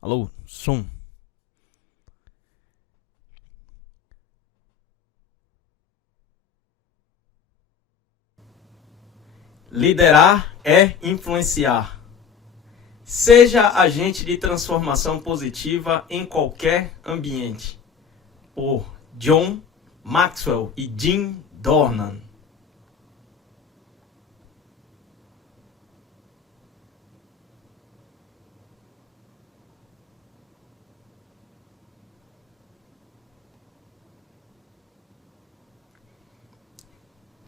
Alô, som. Liderar é influenciar. Seja agente de transformação positiva em qualquer ambiente. Por John Maxwell e Jim Dornan.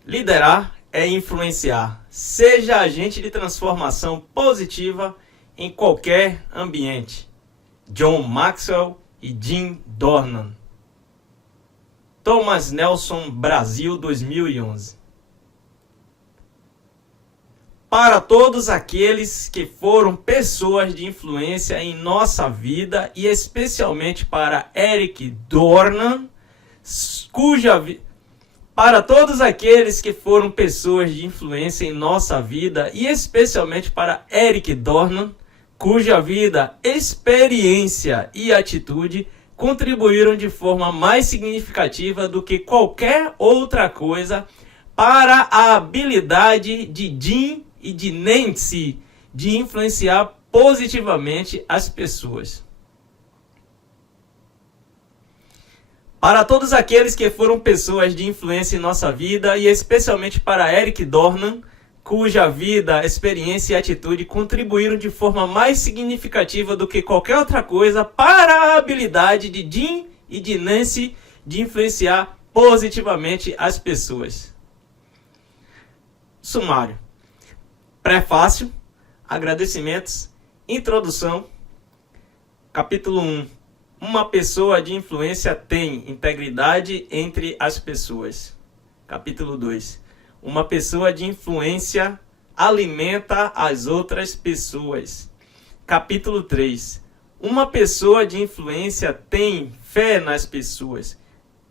Liderar é influenciar. Seja agente de transformação positiva em qualquer ambiente. John Maxwell e Jim Dornan. Thomas Nelson, Brasil, 2011. Para todos aqueles que foram pessoas de influência em nossa vida e especialmente para Eric Dornan, Para todos aqueles que foram pessoas de influência em nossa vida e especialmente para Eric Dornan, cuja vida, experiência e atitude contribuíram de forma mais significativa do que qualquer outra coisa para a habilidade de Jim e de Nancy de influenciar positivamente as pessoas. Para todos aqueles que foram pessoas de influência em nossa vida e especialmente para Eric Dornan, cuja vida, experiência e atitude contribuíram de forma mais significativa do que qualquer outra coisa para a habilidade de Jim e de Nancy de influenciar positivamente as pessoas. Sumário. Prefácio, agradecimentos, introdução, capítulo 1. Uma pessoa de influência tem integridade entre as pessoas. Capítulo 2. Uma pessoa de influência alimenta as outras pessoas. Capítulo 3. Uma pessoa de influência tem fé nas pessoas.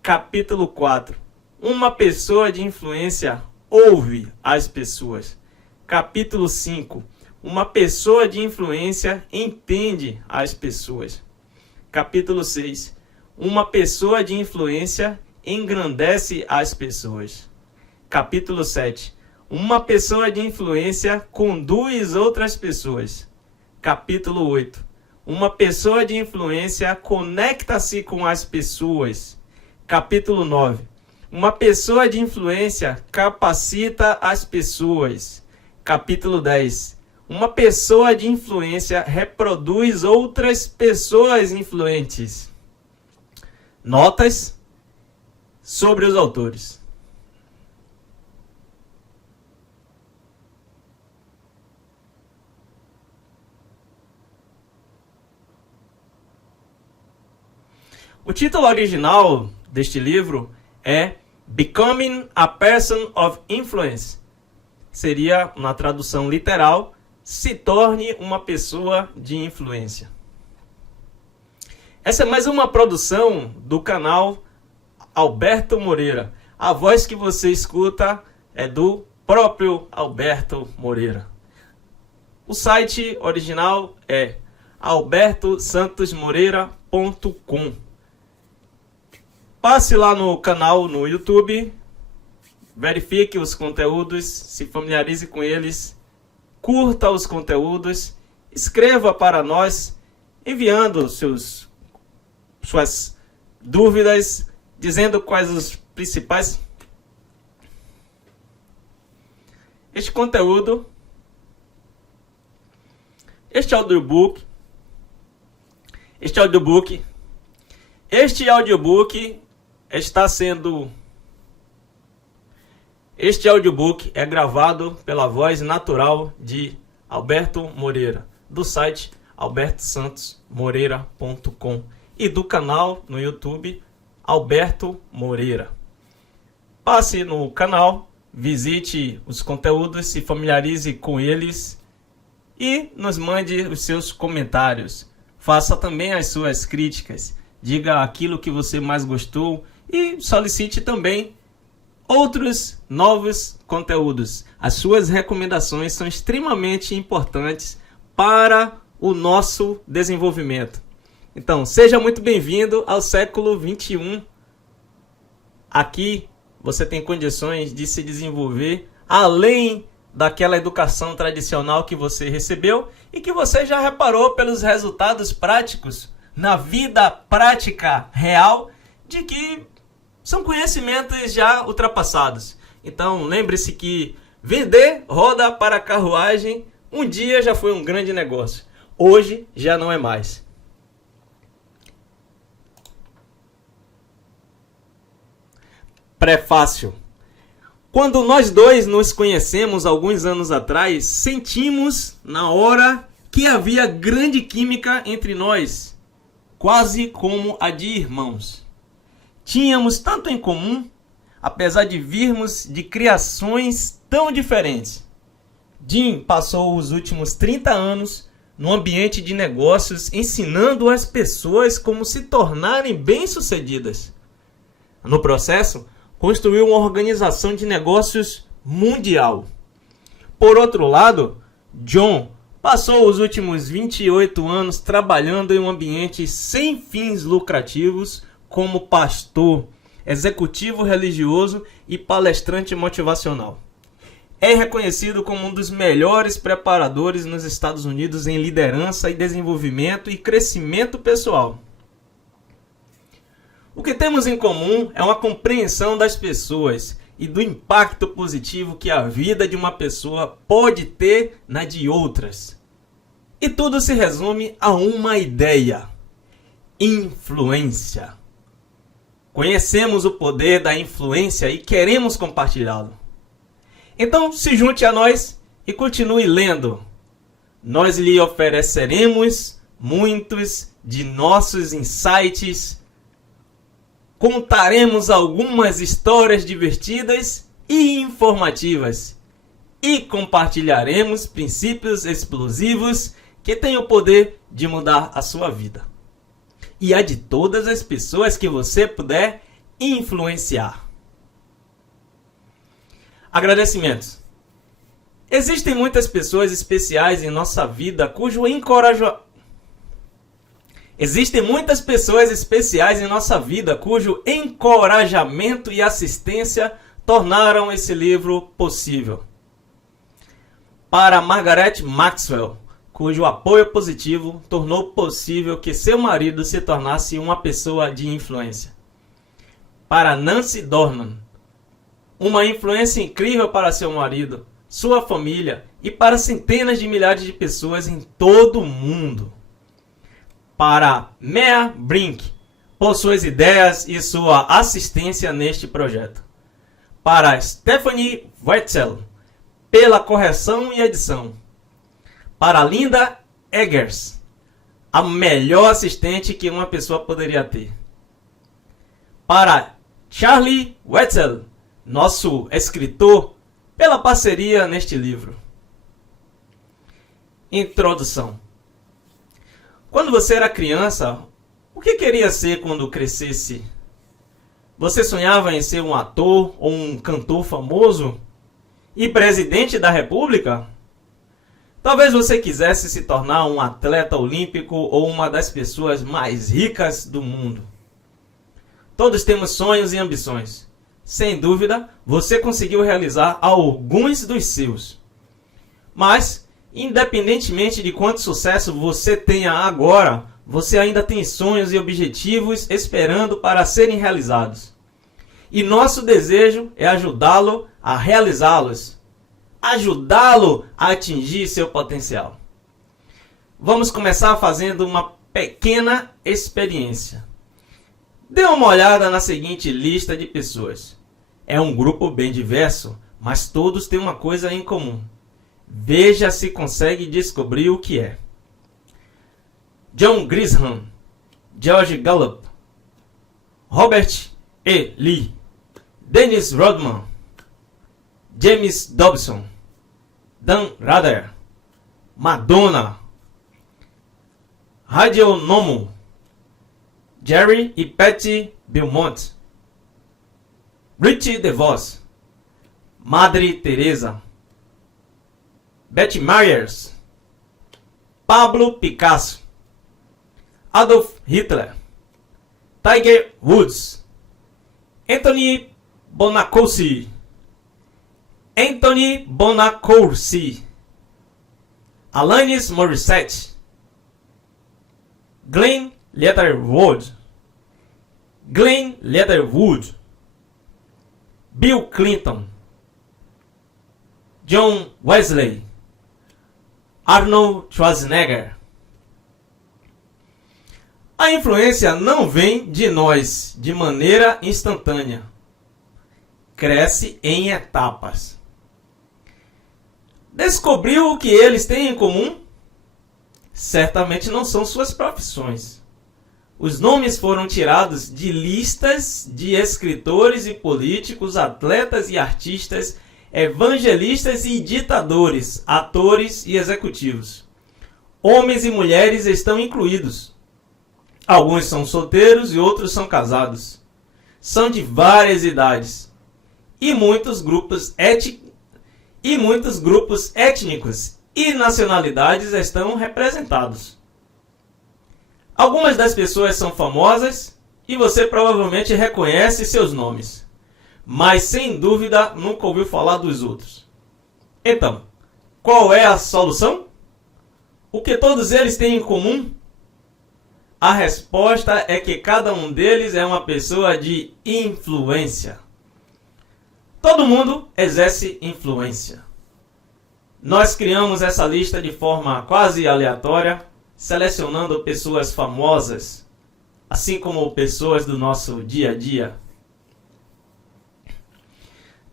Capítulo 4. Uma pessoa de influência ouve as pessoas. Capítulo 5. Uma pessoa de influência entende as pessoas. Capítulo 6. Uma pessoa de influência engrandece as pessoas. Capítulo 7. Uma pessoa de influência conduz outras pessoas. Capítulo 8. Uma pessoa de influência conecta-se com as pessoas. Capítulo 9. Uma pessoa de influência capacita as pessoas. Capítulo 10. Uma pessoa de influência reproduz outras pessoas influentes. Notas sobre os autores. O título original deste livro é Becoming a Person of Influence. Seria, na tradução literal, se torne uma pessoa de influência. Essa é mais uma produção do canal Alberto Moreira. A voz que você escuta é do próprio Alberto Moreira. O site original é albertosantosmoreira.com. Passe lá no canal no YouTube, verifique os conteúdos, se familiarize com eles, curta os conteúdos, escreva para nós, enviando suas dúvidas, dizendo quais os principais. Este conteúdo, este audiobook Este audiobook é gravado pela voz natural de Alberto Moreira, do site albertosantosmoreira.com e do canal no YouTube Alberto Moreira. Passe no canal, visite os conteúdos, se familiarize com eles e nos mande os seus comentários. Faça também as suas críticas, diga aquilo que você mais gostou e solicite também outros novos conteúdos. As suas recomendações são extremamente importantes para o nosso desenvolvimento. Então, seja muito bem-vindo ao século 21. Aqui você tem condições de se desenvolver além daquela educação tradicional que você recebeu e que você já reparou pelos resultados práticos na vida prática real de que são conhecimentos já ultrapassados. Então, lembre-se que vender roda para carruagem um dia já foi um grande negócio. Hoje já não é mais. Prefácio. Quando nós dois nos conhecemos alguns anos atrás, sentimos na hora que havia grande química entre nós, quase como a de irmãos. Tínhamos tanto em comum, apesar de virmos de criações tão diferentes. Jim passou os últimos 30 anos no ambiente de negócios ensinando as pessoas como se tornarem bem-sucedidas. No processo, construiu uma organização de negócios mundial. Por outro lado, John passou os últimos 28 anos trabalhando em um ambiente sem fins lucrativos como pastor, executivo religioso e palestrante motivacional. É reconhecido como um dos melhores preparadores nos Estados Unidos em liderança e desenvolvimento e crescimento pessoal. O que temos em comum é uma compreensão das pessoas e do impacto positivo que a vida de uma pessoa pode ter na de outras. E tudo se resume a uma ideia: influência. Conhecemos o poder da influência e queremos compartilhá-lo. Então se junte a nós e continue lendo. Nós lhe ofereceremos muitos de nossos insights. Contaremos algumas histórias divertidas e informativas. E compartilharemos princípios explosivos que têm o poder de mudar a sua vida. E a de todas as pessoas que você puder influenciar. Agradecimentos. Existem muitas pessoas especiais em nossa vida cujo encorajamento e assistência tornaram esse livro possível. Para Margaret Maxwell, cujo apoio positivo tornou possível que seu marido se tornasse uma pessoa de influência. Para Nancy Dornan, uma influência incrível para seu marido, sua família e para centenas de milhares de pessoas em todo o mundo. Para Mea Brink, por suas ideias e sua assistência neste projeto. Para Stephanie Wetzel, pela correção e edição. Para Linda Eggers, a melhor assistente que uma pessoa poderia ter. Para Charlie Wetzel, nosso escritor, pela parceria neste livro. Introdução. Quando você era criança, o que queria ser quando crescesse? Você sonhava em ser um ator ou um cantor famoso? E presidente da República? Talvez você quisesse se tornar um atleta olímpico ou uma das pessoas mais ricas do mundo. Todos temos sonhos e ambições. Sem dúvida, você conseguiu realizar alguns dos seus. Mas, independentemente de quanto sucesso você tenha agora, você ainda tem sonhos e objetivos esperando para serem realizados. E nosso desejo é ajudá-lo a realizá-los. Ajudá-lo a atingir seu potencial. Vamos começar fazendo uma pequena experiência. Dê uma olhada na seguinte lista de pessoas. É um grupo bem diverso, mas todos têm uma coisa em comum. Veja se consegue descobrir o que é. John Grisham, George Gallup, Robert E. Lee, Dennis Rodman, James Dobson, Dan Rather, Madonna, Radio Nomo, Jerry e Patty Belmont, Richie DeVos, Madre Teresa, Betty Myers, Pablo Picasso, Adolf Hitler, Tiger Woods, Anthony Bonacourse, Alanis Morissette, Glenn Leatherwood, Bill Clinton, John Wesley, Arnold Schwarzenegger. A influência não vem de nós de maneira instantânea. Cresce em etapas. Descobriu o que eles têm em comum? Certamente não são suas profissões. Os nomes foram tirados de listas de escritores e políticos, atletas e artistas, evangelistas e ditadores, atores e executivos. Homens e mulheres estão incluídos. Alguns são solteiros e outros são casados. São de várias idades. E muitos grupos étnicos e nacionalidades estão representados. Algumas das pessoas são famosas e você provavelmente reconhece seus nomes, mas sem dúvida nunca ouviu falar dos outros. Então, qual é a solução? O que todos eles têm em comum? A resposta é que cada um deles é uma pessoa de influência. Todo mundo exerce influência. Nós criamos essa lista de forma quase aleatória, selecionando pessoas famosas, assim como pessoas do nosso dia a dia.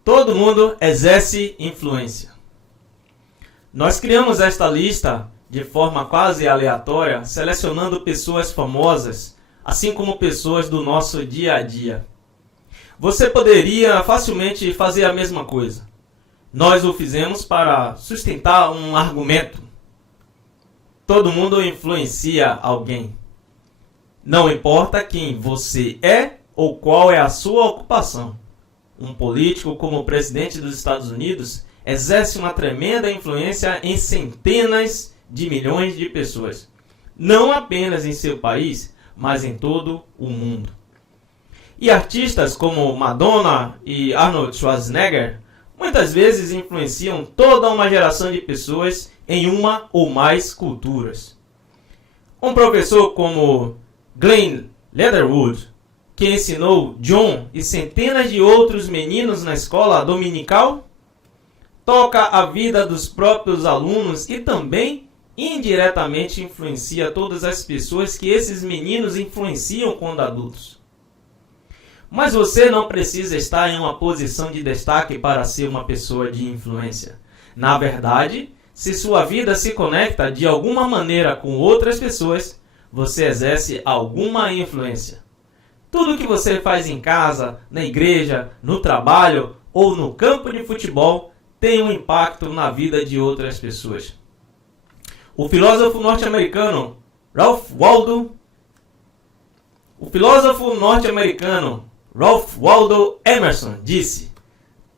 Todo mundo exerce influência. Nós criamos esta lista de forma quase aleatória, selecionando pessoas famosas, assim como pessoas do nosso dia a dia. Você poderia facilmente fazer a mesma coisa. Nós o fizemos para sustentar um argumento. Todo mundo influencia alguém. Não importa quem você é ou qual é a sua ocupação. Um político como o presidente dos Estados Unidos exerce uma tremenda influência em centenas de milhões de pessoas. Não apenas em seu país, mas em todo o mundo. E artistas como Madonna e Arnold Schwarzenegger muitas vezes influenciam toda uma geração de pessoas em uma ou mais culturas. Um professor como Glenn Leatherwood, que ensinou John e centenas de outros meninos na escola dominical, toca a vida dos próprios alunos e também indiretamente influencia todas as pessoas que esses meninos influenciam quando adultos. Mas você não precisa estar em uma posição de destaque para ser uma pessoa de influência. Na verdade, se sua vida se conecta de alguma maneira com outras pessoas, você exerce alguma influência. Tudo que você faz em casa, na igreja, no trabalho ou no campo de futebol tem um impacto na vida de outras pessoas. O filósofo norte-americano Ralph Waldo Emerson disse: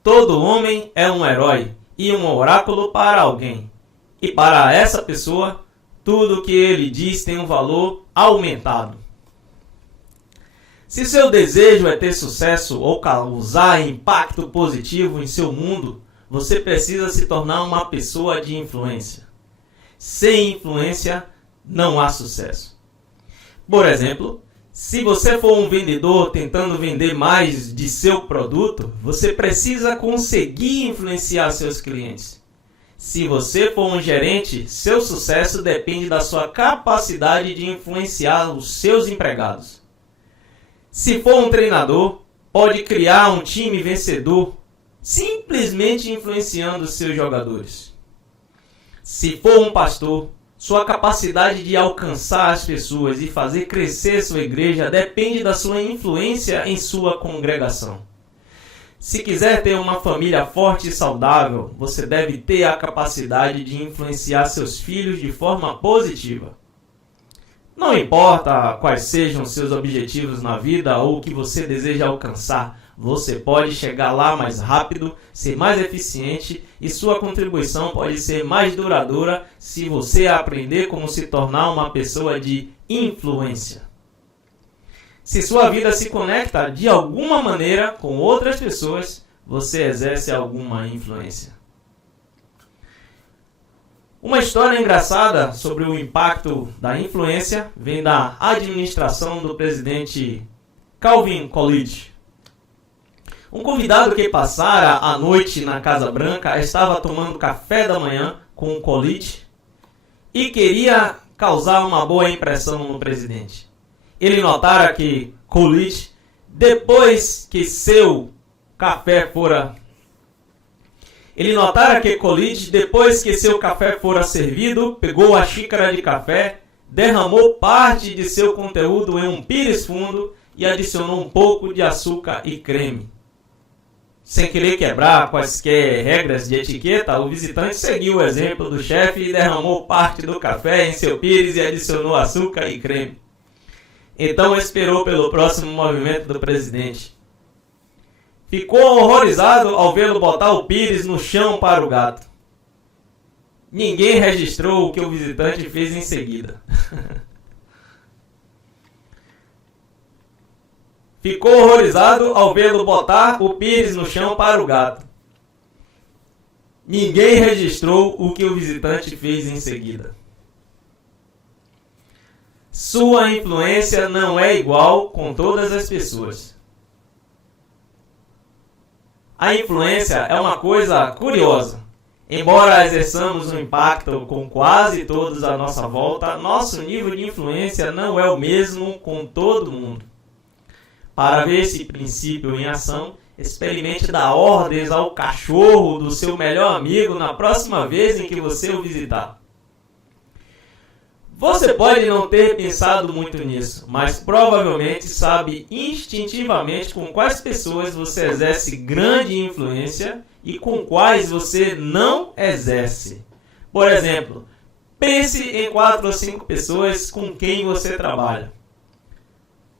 todo homem é um herói e um oráculo para alguém. E para essa pessoa, tudo o que ele diz tem um valor aumentado. Se seu desejo é ter sucesso ou causar impacto positivo em seu mundo, você precisa se tornar uma pessoa de influência. Sem influência, não há sucesso. Por exemplo, se você for um vendedor tentando vender mais de seu produto, você precisa conseguir influenciar seus clientes. Se você for um gerente, seu sucesso depende da sua capacidade de influenciar os seus empregados. Se for um treinador, pode criar um time vencedor simplesmente influenciando seus jogadores. Se for um pastor, sua capacidade de alcançar as pessoas e fazer crescer sua igreja depende da sua influência em sua congregação. Se quiser ter uma família forte e saudável, você deve ter a capacidade de influenciar seus filhos de forma positiva. Não importa quais sejam seus objetivos na vida ou o que você deseja alcançar, você pode chegar lá mais rápido, ser mais eficiente e sua contribuição pode ser mais duradoura se você aprender como se tornar uma pessoa de influência. Se sua vida se conecta de alguma maneira com outras pessoas, você exerce alguma influência. Uma história engraçada sobre o impacto da influência vem da administração do presidente Calvin Coolidge. Um convidado que passara a noite na Casa Branca estava tomando café da manhã com Coolidge e queria causar uma boa impressão no presidente. Ele notara que Coolidge, depois que seu café fora servido, pegou a xícara de café, derramou parte de seu conteúdo em um pires fundo e adicionou um pouco de açúcar e creme. Sem querer quebrar quaisquer regras de etiqueta, o visitante seguiu o exemplo do chefe e derramou parte do café em seu pires e adicionou açúcar e creme. Então esperou pelo próximo movimento do presidente. Ficou horrorizado ao vê-lo botar o pires no chão para o gato. Ninguém registrou o que o visitante fez em seguida. Ficou horrorizado ao vê-lo botar o pires no chão para o gato. Ninguém registrou o que o visitante fez em seguida. Sua influência não é igual com todas as pessoas. A influência é uma coisa curiosa. Embora exerçamos um impacto com quase todos à nossa volta, nosso nível de influência não é o mesmo com todo mundo. Para ver esse princípio em ação, experimente dar ordens ao cachorro do seu melhor amigo na próxima vez em que você o visitar. Você pode não ter pensado muito nisso, mas provavelmente sabe instintivamente com quais pessoas você exerce grande influência e com quais você não exerce. Por exemplo, pense em 4 ou 5 pessoas com quem você trabalha.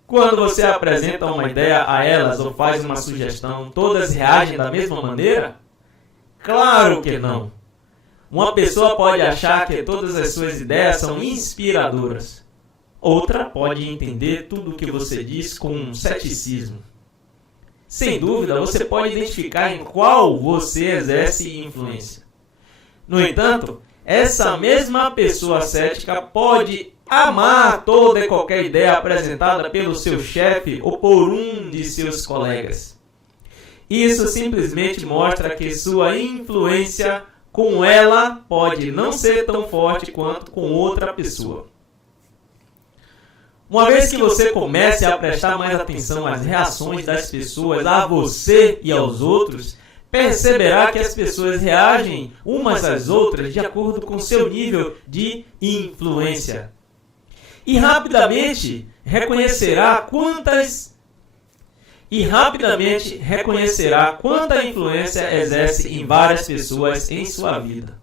Quando você apresenta uma ideia a elas ou faz uma sugestão, todas reagem da mesma maneira? Claro que não. Uma pessoa pode achar que todas as suas ideias são inspiradoras. Outra pode entender tudo o que você diz com um ceticismo. Sem dúvida, você pode identificar em qual você exerce influência. No entanto, essa mesma pessoa cética pode amar toda e qualquer ideia apresentada pelo seu chefe ou por um de seus colegas. Isso simplesmente mostra que sua influência com ela pode não ser tão forte quanto com outra pessoa. Uma vez que você comece a prestar mais atenção às reações das pessoas a você e aos outros, perceberá que as pessoas reagem umas às outras de acordo com seu nível de influência. E rapidamente reconhecerá quanta influência exerce em várias pessoas em sua vida.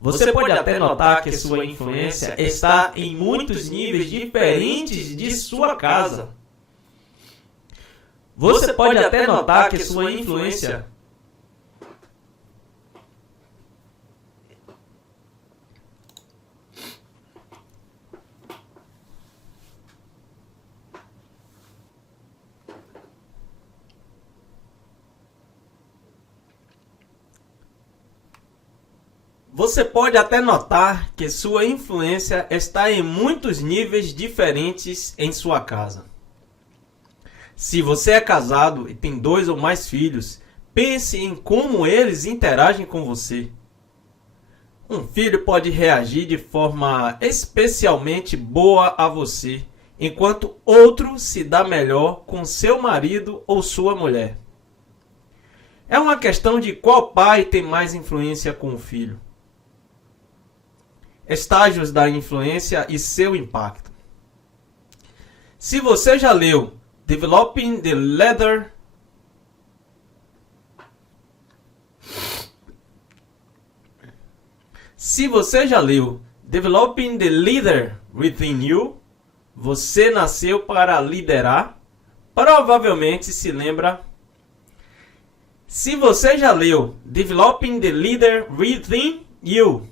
Você pode até notar que sua influência está em muitos níveis diferentes de sua casa. Você pode até notar que sua influência está em muitos níveis diferentes em sua casa. Se você é casado e tem 2 ou mais filhos, pense em como eles interagem com você. Um filho pode reagir de forma especialmente boa a você, enquanto outro se dá melhor com seu marido ou sua mulher. É uma questão de qual pai tem mais influência com o filho. Estágios da influência e seu impacto. Se você já leu Developing the Leader Within You, Você nasceu para liderar? Provavelmente se lembra. Se você já leu Developing the Leader Within You.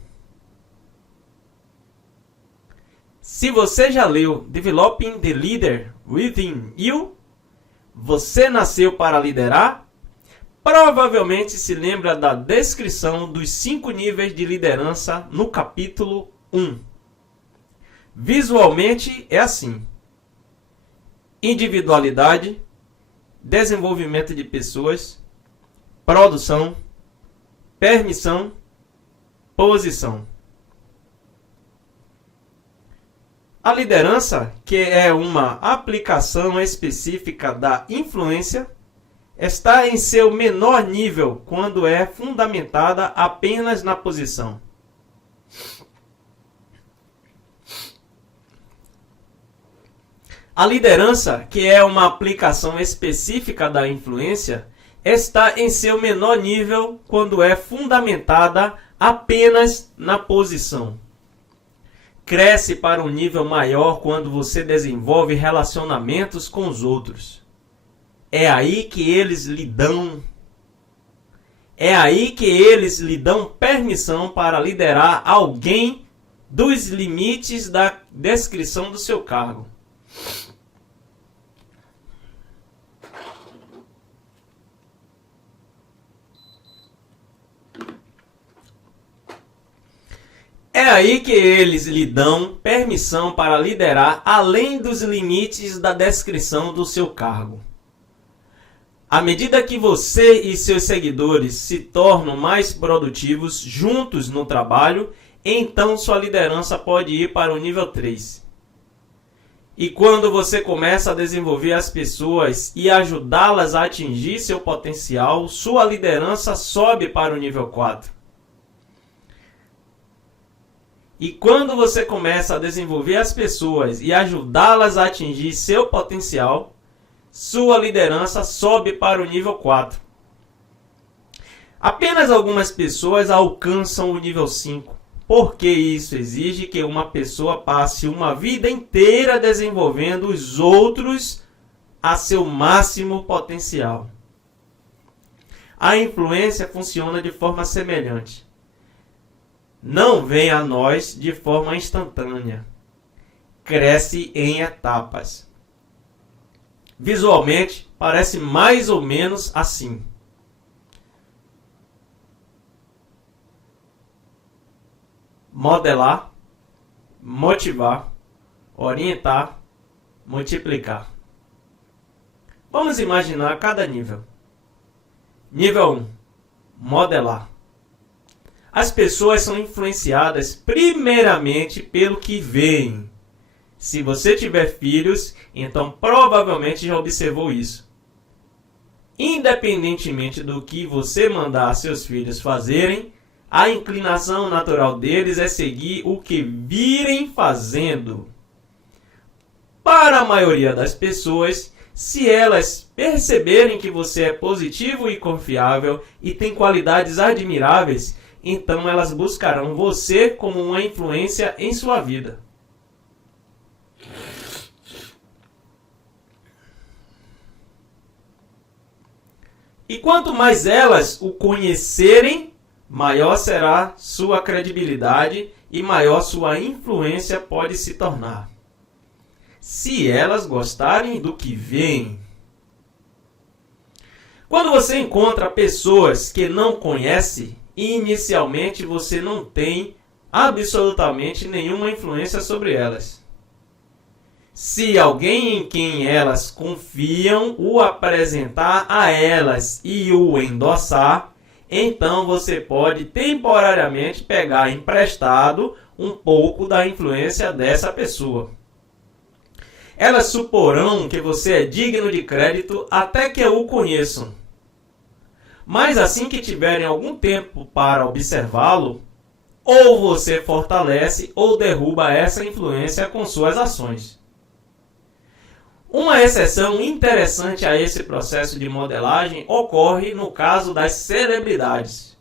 Se você já leu Developing the Leader Within You, você nasceu para liderar? Provavelmente se lembra da descrição dos 5 níveis de liderança no capítulo 1. Visualmente é assim: individualidade, desenvolvimento de pessoas, produção, permissão, posição. A liderança, que é uma aplicação específica da influência, está em seu menor nível quando é fundamentada apenas na posição. A liderança, que é uma aplicação específica da influência, está em seu menor nível quando é fundamentada apenas na posição. Cresce para um nível maior quando você desenvolve relacionamentos com os outros. É aí que eles lhe dão permissão para liderar alguém dos limites da descrição do seu cargo. É aí que eles lhe dão permissão para liderar além dos limites da descrição do seu cargo. À medida que você e seus seguidores se tornam mais produtivos juntos no trabalho, então sua liderança pode ir para o nível 3. E quando você começa a desenvolver as pessoas e ajudá-las a atingir seu potencial, sua liderança sobe para o nível 4. E quando você começa a desenvolver as pessoas e ajudá-las a atingir seu potencial, sua liderança sobe para o nível 4. Apenas algumas pessoas alcançam o nível 5, porque isso exige que uma pessoa passe uma vida inteira desenvolvendo os outros a seu máximo potencial. A influência funciona de forma semelhante. Não vem a nós de forma instantânea. Cresce em etapas. Visualmente, parece mais ou menos assim. Modelar, motivar, orientar, multiplicar. Vamos imaginar cada nível. Nível 1. Modelar. As pessoas são influenciadas primeiramente pelo que veem. Se você tiver filhos, então provavelmente já observou isso. Independentemente do que você mandar seus filhos fazerem, a inclinação natural deles é seguir o que virem fazendo. Para a maioria das pessoas, se elas perceberem que você é positivo e confiável e tem qualidades admiráveis, então elas buscarão você como uma influência em sua vida. E quanto mais elas o conhecerem, maior será sua credibilidade e maior sua influência pode se tornar. Se elas gostarem do que veem. Quando você encontra pessoas que não conhece, inicialmente você não tem absolutamente nenhuma influência sobre elas. Se alguém em quem elas confiam o apresentar a elas e o endossar, então você pode temporariamente pegar emprestado um pouco da influência dessa pessoa. Elas suporão que você é digno de crédito até que o conheçam. Mas assim que tiverem algum tempo para observá-lo, ou você fortalece ou derruba essa influência com suas ações. Uma exceção interessante a esse processo de modelagem ocorre no caso das celebridades.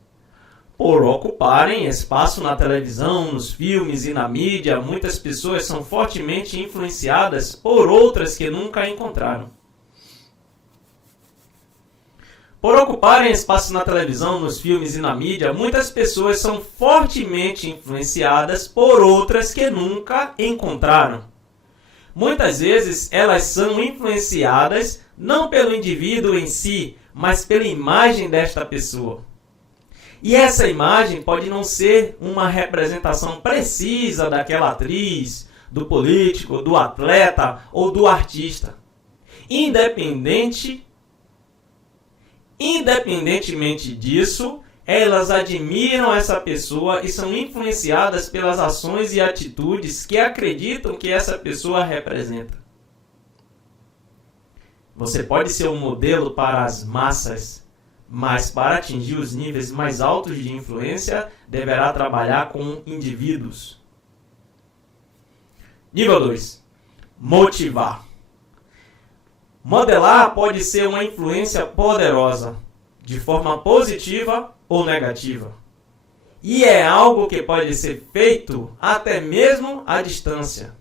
Por ocuparem espaço na televisão, nos filmes e na mídia, muitas pessoas são fortemente influenciadas por outras que nunca a encontraram. Por ocuparem espaço na televisão, nos filmes e na mídia, muitas pessoas são fortemente influenciadas por outras que nunca encontraram. Muitas vezes elas são influenciadas não pelo indivíduo em si, mas pela imagem desta pessoa. E essa imagem pode não ser uma representação precisa daquela atriz, do político, do atleta ou do artista. Independentemente disso, elas admiram essa pessoa e são influenciadas pelas ações e atitudes que acreditam que essa pessoa representa. Você pode ser um modelo para as massas, mas para atingir os níveis mais altos de influência, deverá trabalhar com indivíduos. Nível 2. Motivar. Modelar pode ser uma influência poderosa, de forma positiva ou negativa. E é algo que pode ser feito até mesmo à distância.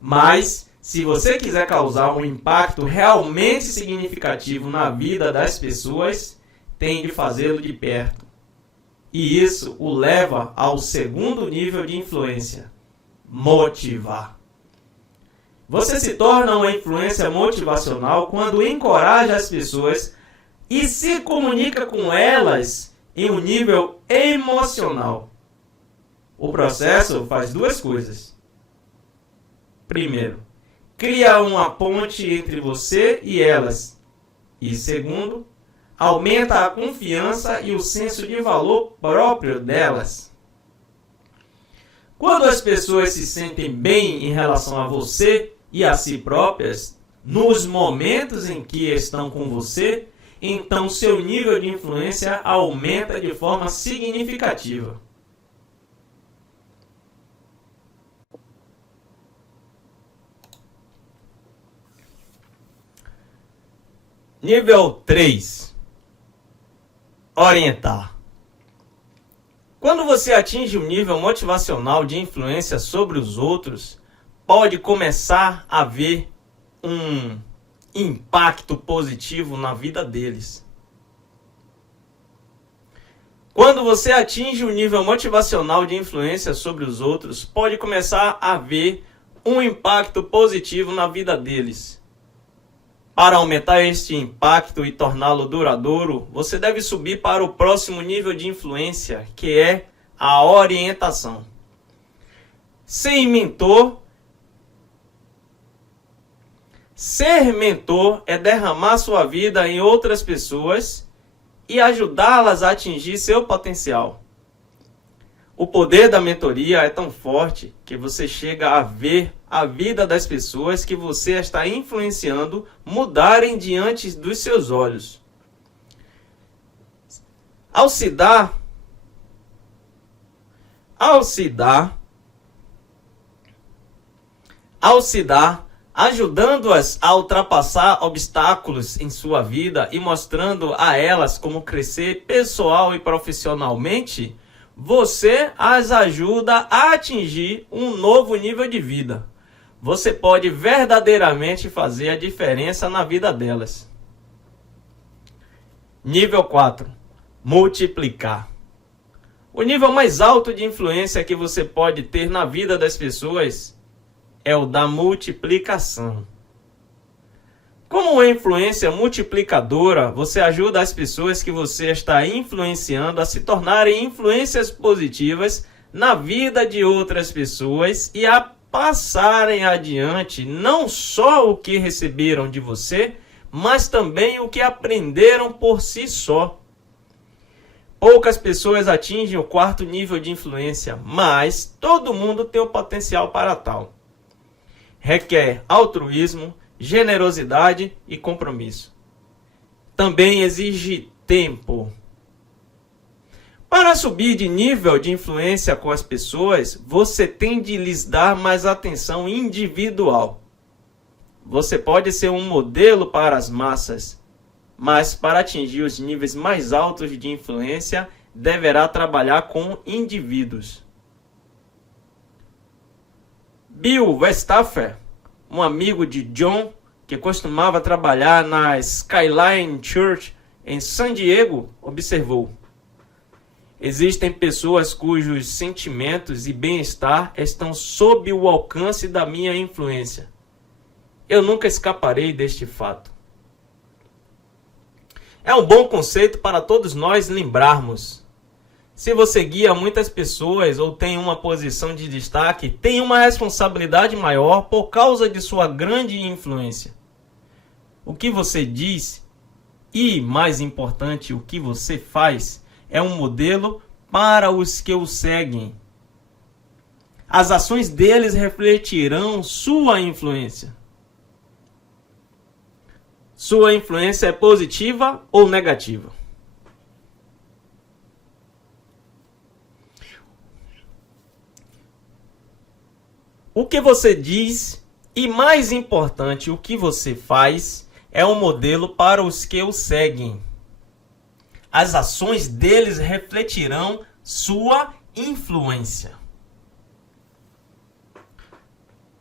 Mas, se você quiser causar um impacto realmente significativo na vida das pessoas, tem de fazê-lo de perto. E isso o leva ao segundo nível de influência: motivar. Você se torna uma influência motivacional quando encoraja as pessoas e se comunica com elas em um nível emocional. O processo faz duas coisas. Primeiro, cria uma ponte entre você e elas. E segundo, aumenta a confiança e o senso de valor próprio delas. Quando as pessoas se sentem bem em relação a você e a si próprias, nos momentos em que estão com você, então seu nível de influência aumenta de forma significativa. Nível 3. Orientar. Quando você atinge um nível motivacional de influência sobre os outros, pode começar a haver um impacto positivo na vida deles. Quando você atinge um nível motivacional de influência sobre os outros, pode começar a haver um impacto positivo na vida deles. Para aumentar este impacto e torná-lo duradouro, você deve subir para o próximo nível de influência, que é a orientação. Ser mentor é derramar sua vida em outras pessoas e ajudá-las a atingir seu potencial. O poder da mentoria é tão forte que você chega a ver a vida das pessoas que você está influenciando mudarem diante dos seus olhos. Ao se dar, ajudando-as a ultrapassar obstáculos em sua vida e mostrando a elas como crescer pessoal e profissionalmente, você as ajuda a atingir um novo nível de vida. Você pode verdadeiramente fazer a diferença na vida delas. Nível 4. Multiplicar. O nível mais alto de influência que você pode ter na vida das pessoas é o da multiplicação. Como uma influência multiplicadora, você ajuda as pessoas que você está influenciando a se tornarem influências positivas na vida de outras pessoas e a passarem adiante não só o que receberam de você, mas também o que aprenderam por si só. Poucas pessoas atingem o quarto nível de influência, mas todo mundo tem o potencial para tal. Requer altruísmo, generosidade e compromisso. Também exige tempo. Para subir de nível de influência com as pessoas, você tem de lhes dar mais atenção individual. Você pode ser um modelo para as massas, mas para atingir os níveis mais altos de influência, deverá trabalhar com indivíduos. Bill Westapher, um amigo de John, que costumava trabalhar na Skyline Church em San Diego, observou: existem pessoas cujos sentimentos e bem-estar estão sob o alcance da minha influência. Eu nunca escaparei deste fato. É um bom conceito para todos nós lembrarmos. Se você guia muitas pessoas ou tem uma posição de destaque, tem uma responsabilidade maior por causa de sua grande influência. O que você diz e, mais importante, o que você faz é um modelo para os que o seguem. As ações deles refletirão sua influência. Sua influência é positiva ou negativa? O que você diz e, mais importante, o que você faz é um modelo para os que o seguem. As ações deles refletirão sua influência.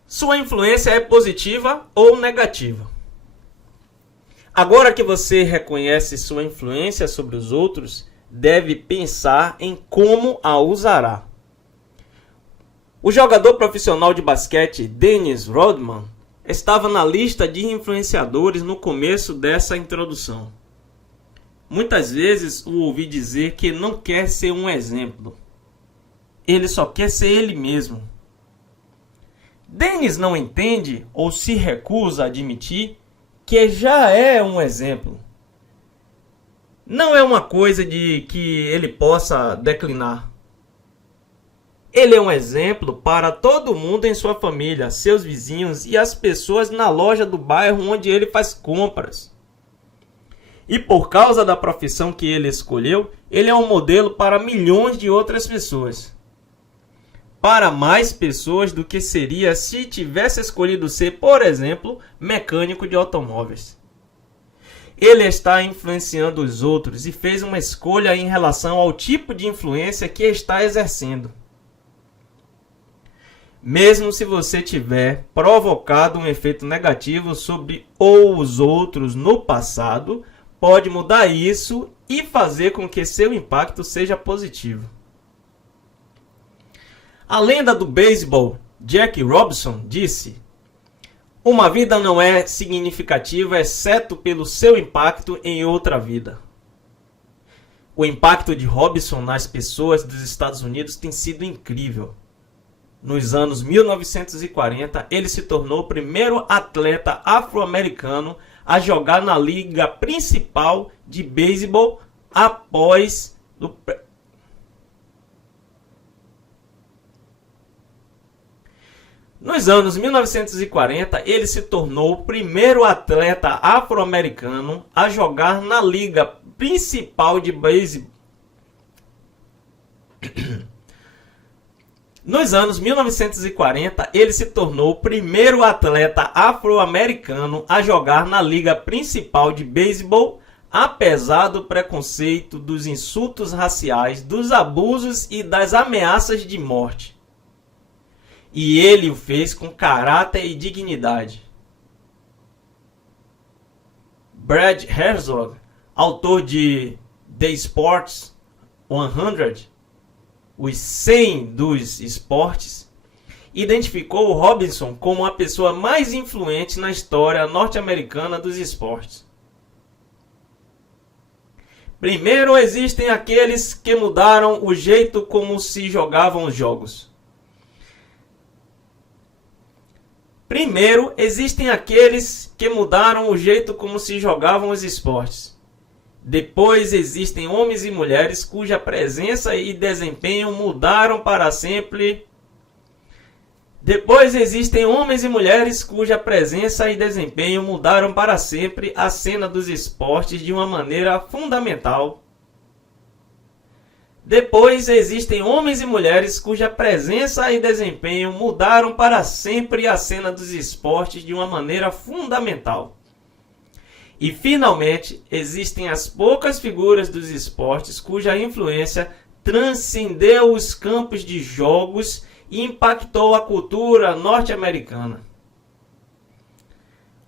Sua influência é positiva ou negativa? Agora que você reconhece sua influência sobre os outros, deve pensar em como a usará. O jogador profissional de basquete Dennis Rodman estava na lista de influenciadores no começo dessa introdução. Muitas vezes o ouvi dizer que não quer ser um exemplo. Ele só quer ser ele mesmo. Dennis não entende ou se recusa a admitir que já é um exemplo. Não é uma coisa de que ele possa declinar. Ele é um exemplo para todo mundo em sua família, seus vizinhos e as pessoas na loja do bairro onde ele faz compras. E por causa da profissão que ele escolheu, ele é um modelo para milhões de outras pessoas. Para mais pessoas do que seria se tivesse escolhido ser, por exemplo, mecânico de automóveis. Ele está influenciando os outros e fez uma escolha em relação ao tipo de influência que está exercendo. Mesmo se você tiver provocado um efeito negativo sobre os outros no passado, pode mudar isso e fazer com que seu impacto seja positivo. A lenda do beisebol, Jack Robinson, disse: uma vida não é significativa exceto pelo seu impacto em outra vida. O impacto de Robinson nas pessoas dos Estados Unidos tem sido incrível. Nos anos 1940, ele se tornou o primeiro atleta afro-americano a jogar na liga principal de beisebol após Nos anos 1940, ele se tornou o primeiro atleta afro-americano a jogar na liga principal de beisebol. Nos anos 1940, ele se tornou o primeiro atleta afro-americano a jogar na liga principal de beisebol, apesar do preconceito, dos insultos raciais, dos abusos e das ameaças de morte. E ele o fez com caráter e dignidade. Brad Herzog, autor de The Sports 100, os 100 dos esportes, identificou o Robinson como a pessoa mais influente na história norte-americana dos esportes. Primeiro, existem aqueles que mudaram o jeito como se jogavam os jogos. Primeiro, existem aqueles que mudaram o jeito como se jogavam os esportes. Depois existem homens e mulheres cuja presença e desempenho mudaram para sempre. Depois existem homens e mulheres cuja presença e desempenho mudaram para sempre a cena dos esportes de uma maneira fundamental. Depois existem homens e mulheres cuja presença e desempenho mudaram para sempre a cena dos esportes de uma maneira fundamental. E, finalmente, existem as poucas figuras dos esportes cuja influência transcendeu os campos de jogos e impactou a cultura norte-americana.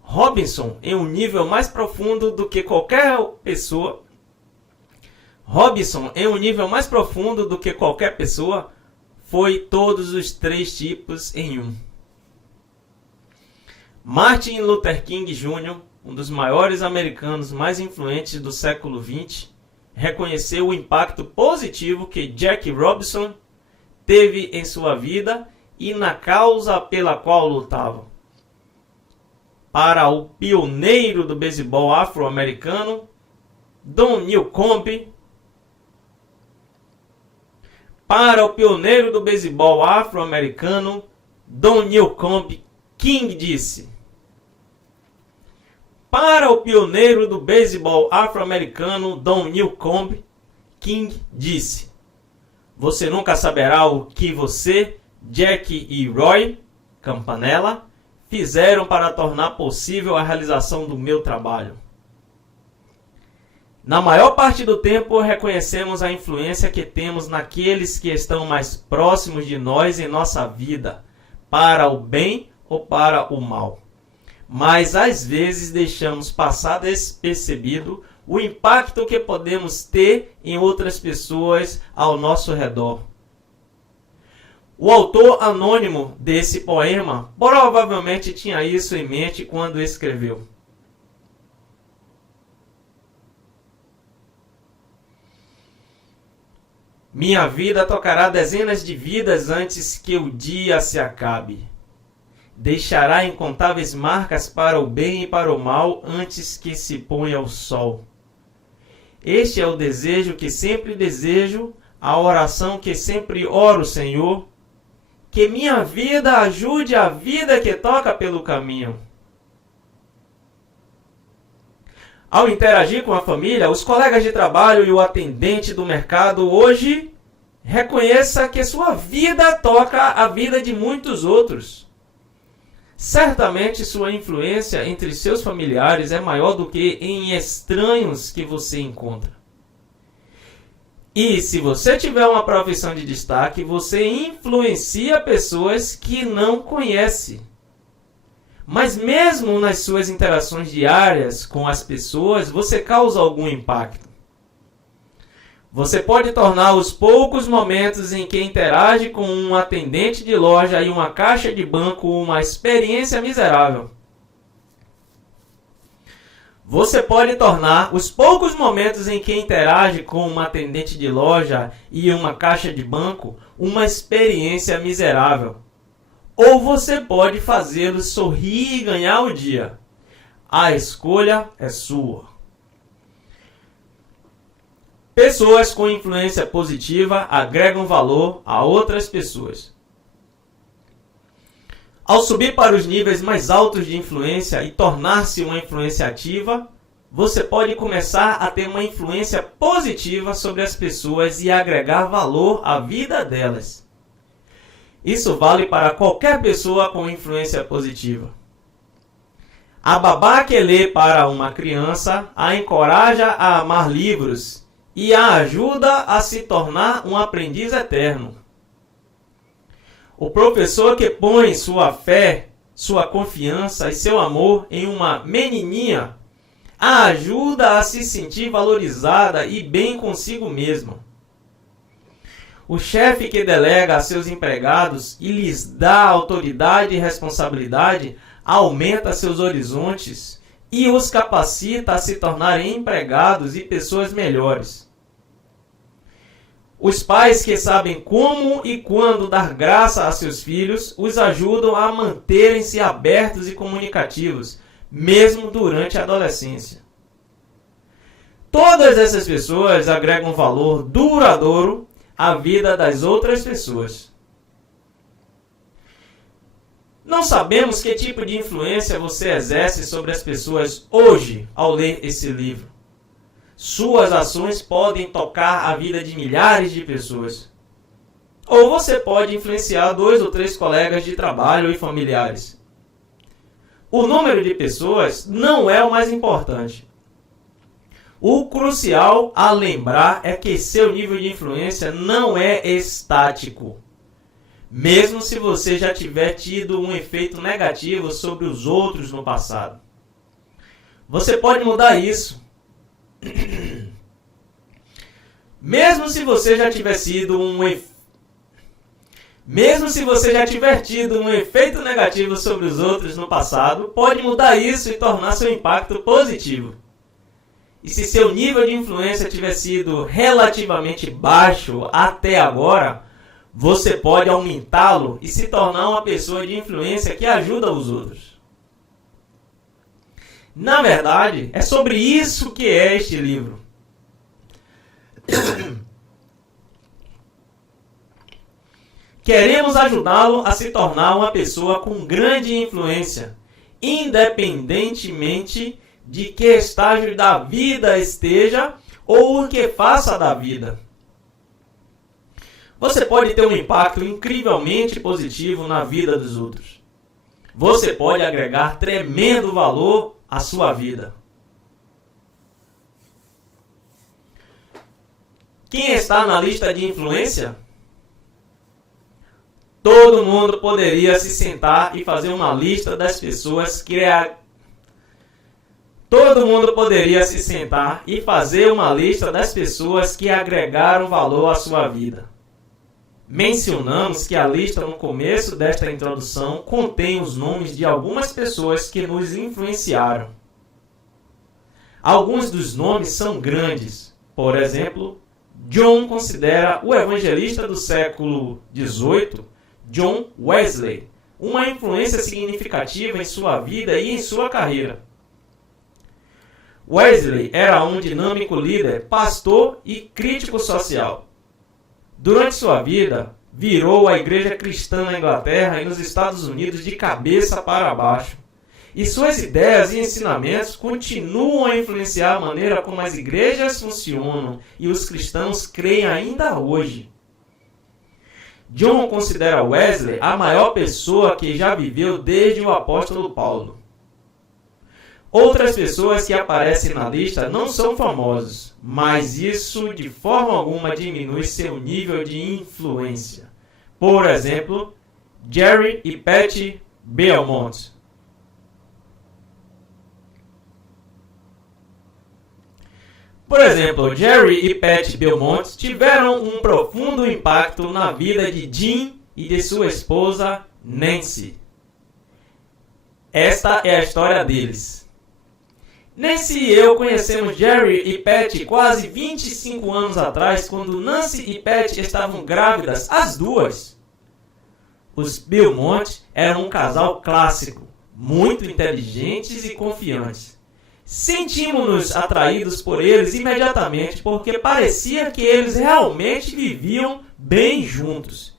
Robinson, em um nível mais profundo do que qualquer pessoa, foi todos os três tipos em um. Martin Luther King Jr., um dos maiores americanos mais influentes do século XX, reconheceu o impacto positivo que Jackie Robinson teve em sua vida e na causa pela qual lutava. Para o pioneiro do beisebol afro-americano, Don Newcombe, King disse: Para o pioneiro do beisebol afro-americano, Don Newcombe, King disse: Você nunca saberá o que você, Jack e Roy Campanella, fizeram para tornar possível a realização do meu trabalho. Na maior parte do tempo, reconhecemos a influência que temos naqueles que estão mais próximos de nós em nossa vida, para o bem ou para o mal. Mas às vezes deixamos passar despercebido o impacto que podemos ter em outras pessoas ao nosso redor. O autor anônimo desse poema provavelmente tinha isso em mente quando escreveu. Minha vida tocará dezenas de vidas antes que o dia se acabe. Deixará incontáveis marcas para o bem e para o mal antes que se ponha o sol. Este é o desejo que sempre desejo, a oração que sempre oro, Senhor, que minha vida ajude a vida que toca pelo caminho. Ao interagir com a família, os colegas de trabalho e o atendente do mercado hoje, reconheça que sua vida toca a vida de muitos outros. Certamente sua influência entre seus familiares é maior do que em estranhos que você encontra. E se você tiver uma profissão de destaque, você influencia pessoas que não conhece. Mas mesmo nas suas interações diárias com as pessoas, você causa algum impacto. Você pode tornar os poucos momentos em que interage com um atendente de loja e uma caixa de banco uma experiência miserável. Você pode tornar os poucos momentos em que interage com um atendente de loja e uma caixa de banco uma experiência miserável. Ou você pode fazê-lo sorrir e ganhar o dia. A escolha é sua. Pessoas com influência positiva agregam valor a outras pessoas. Ao subir para os níveis mais altos de influência e tornar-se uma influência ativa, você pode começar a ter uma influência positiva sobre as pessoas e agregar valor à vida delas. Isso vale para qualquer pessoa com influência positiva. A babá que lê para uma criança a encoraja a amar livros e a ajuda a se tornar um aprendiz eterno. O professor que põe sua fé, sua confiança e seu amor em uma menininha a ajuda a se sentir valorizada e bem consigo mesma. O chefe que delega a seus empregados e lhes dá autoridade e responsabilidade aumenta seus horizontes e os capacita a se tornarem empregados e pessoas melhores. Os pais que sabem como e quando dar graça a seus filhos os ajudam a manterem-se abertos e comunicativos, mesmo durante a adolescência. Todas essas pessoas agregam valor duradouro à vida das outras pessoas. Não sabemos que tipo de influência você exerce sobre as pessoas hoje ao ler esse livro. Suas ações podem tocar a vida de milhares de pessoas. Ou você pode influenciar 2 ou 3 colegas de trabalho e familiares. O número de pessoas não é o mais importante. O crucial a lembrar é que seu nível de influência não é estático. Mesmo se você já tiver tido um efeito negativo sobre os outros no passado. Você pode mudar isso. Mesmo se você já tiver tido um efeito negativo sobre os outros no passado, pode mudar isso e tornar seu impacto positivo. E se seu nível de influência tiver sido relativamente baixo até agora, você pode aumentá-lo e se tornar uma pessoa de influência que ajuda os outros. Na verdade, é sobre isso que é este livro. Queremos ajudá-lo a se tornar uma pessoa com grande influência, independentemente de que estágio da vida esteja ou o que faça da vida. Você pode ter um impacto incrivelmente positivo na vida dos outros. Você pode agregar tremendo valor à sua vida. Quem está na lista de influência? Todo mundo poderia se sentar e fazer uma lista das pessoas que agregaram valor à sua vida. Mencionamos que a lista no começo desta introdução contém os nomes de algumas pessoas que nos influenciaram. Alguns dos nomes são grandes. Por exemplo, John considera o evangelista do século XVIII, John Wesley, uma influência significativa em sua vida e em sua carreira. Wesley era um dinâmico líder, pastor e crítico social. Durante sua vida, virou a igreja cristã na Inglaterra e nos Estados Unidos de cabeça para baixo. E suas ideias e ensinamentos continuam a influenciar a maneira como as igrejas funcionam e os cristãos creem ainda hoje. John considera Wesley a maior pessoa que já viveu desde o apóstolo Paulo. Outras pessoas que aparecem na lista não são famosos, mas isso de forma alguma diminui seu nível de influência. Por exemplo, Jerry e Patty Belmont. Jerry e Patty Belmont tiveram um profundo impacto na vida de Jim e de sua esposa Nancy. Esta é a história deles. Nancy e eu conhecemos Jerry e Patty quase 25 anos atrás, quando Nancy e Patty estavam grávidas, as duas. Os Belmont eram um casal clássico, muito inteligentes e confiantes. Sentimos-nos atraídos por eles imediatamente porque parecia que eles realmente viviam bem juntos.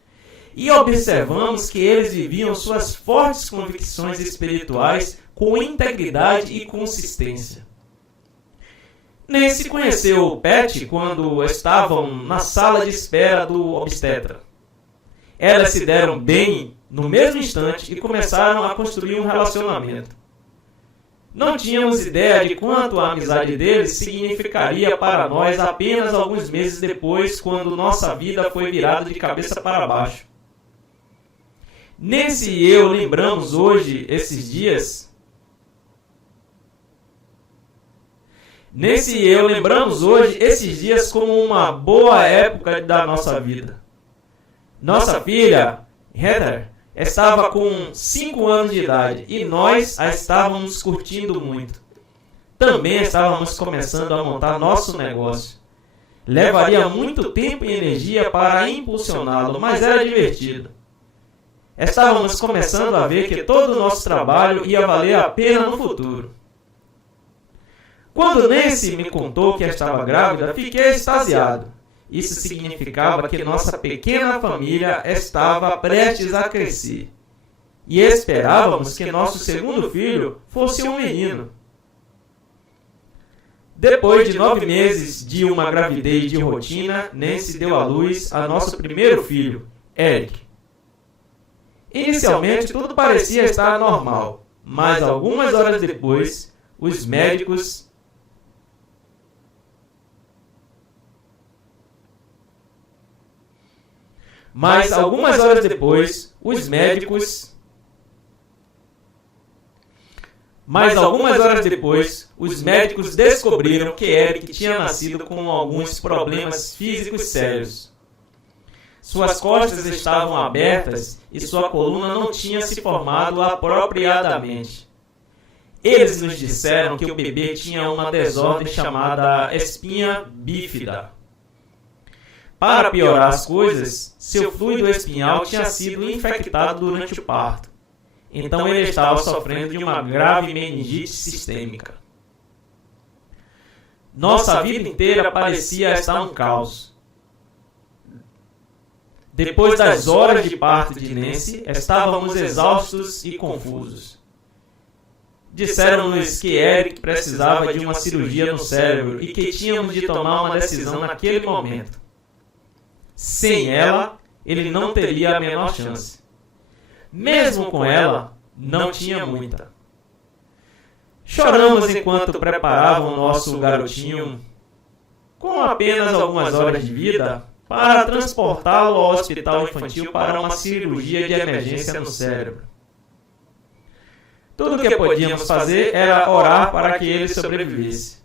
E observamos que eles viviam suas fortes convicções espirituais com integridade e consistência. Nancy conheceu Patty quando estavam na sala de espera do obstetra. Elas se deram bem no mesmo instante e começaram a construir um relacionamento. Não tínhamos ideia de quanto a amizade deles significaria para nós apenas alguns meses depois, quando nossa vida foi virada de cabeça para baixo. Nancy e eu lembramos hoje esses dias como uma boa época da nossa vida. Nossa filha, Heather, estava com 5 anos de idade e nós a estávamos curtindo muito. Também estávamos começando a montar nosso negócio. Levaria muito tempo e energia para impulsioná-lo, mas era divertido. Estávamos começando a ver que todo o nosso trabalho ia valer a pena no futuro. Quando Nancy me contou que estava grávida, fiquei extasiado. Isso significava que nossa pequena família estava prestes a crescer. E esperávamos que nosso segundo filho fosse um menino. Depois de 9 meses de uma gravidez de rotina, Nancy deu à luz a nosso primeiro filho, Eric. Inicialmente, tudo parecia estar normal. mas algumas horas depois, os médicos descobriram que Eric tinha nascido com alguns problemas físicos sérios. Suas costas estavam abertas e sua coluna não tinha se formado apropriadamente. Eles nos disseram que o bebê tinha uma desordem chamada espinha bífida. Para piorar as coisas, seu fluido espinhal tinha sido infectado durante o parto. Então ele estava sofrendo de uma grave meningite sistêmica. Nossa vida inteira parecia estar um caos. Depois das horas de parto de Nancy, estávamos exaustos e confusos. Disseram-nos que Eric precisava de uma cirurgia no cérebro e que tínhamos de tomar uma decisão naquele momento. Sem ela, ele não teria a menor chance. Mesmo com ela, não tinha muita. Choramos enquanto preparavam nosso garotinho, com apenas algumas horas de vida, para transportá-lo ao hospital infantil para uma cirurgia de emergência no cérebro. Tudo o que podíamos fazer era orar para que ele sobrevivesse.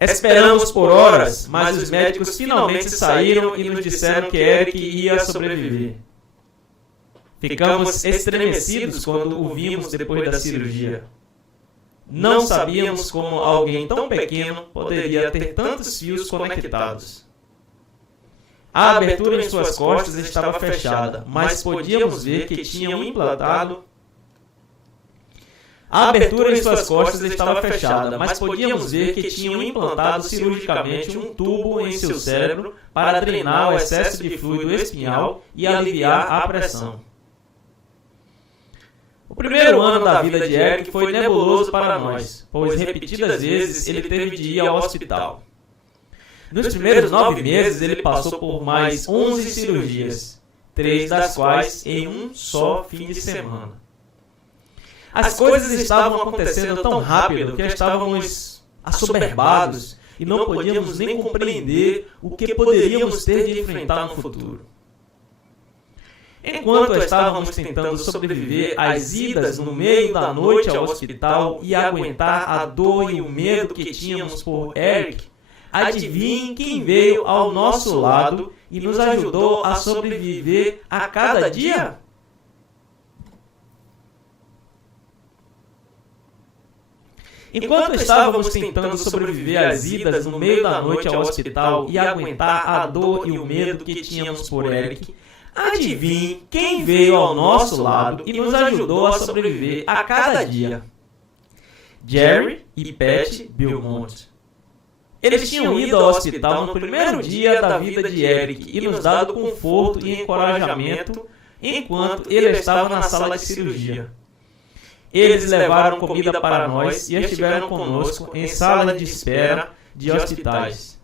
Esperamos por horas, mas os médicos finalmente saíram e nos disseram que Eric ia sobreviver. Ficamos estremecidos quando o vimos depois da cirurgia. Não sabíamos como alguém tão pequeno poderia ter tantos fios conectados. A abertura em suas costas estava fechada, mas podíamos ver que tinham implantado cirurgicamente um tubo em seu cérebro para drenar o excesso de fluido espinhal e aliviar a pressão. O primeiro ano da vida de Eric foi nebuloso para nós, pois repetidas vezes ele teve de ir ao hospital. Nos primeiros 9 meses ele passou por mais 11 cirurgias, 3 das quais em um só fim de semana. As coisas estavam acontecendo tão rápido que estávamos assoberbados e não podíamos nem compreender o que poderíamos ter de enfrentar no futuro. Enquanto estávamos tentando sobreviver às idas no meio da noite ao hospital e aguentar a dor e o medo que tínhamos por Eric, adivinhe quem veio ao nosso lado e nos ajudou a sobreviver a cada dia? Enquanto estávamos tentando sobreviver às idas no meio da noite ao hospital e aguentar a dor e o medo que tínhamos por Eric, adivinhe quem veio ao nosso lado e nos ajudou a sobreviver a cada dia? Jerry e Pat Belmont. Eles tinham ido ao hospital no primeiro dia da vida de Eric e nos dado conforto e encorajamento enquanto ele estava na sala de cirurgia. Eles levaram comida para nós e estiveram conosco em sala de espera de hospitais.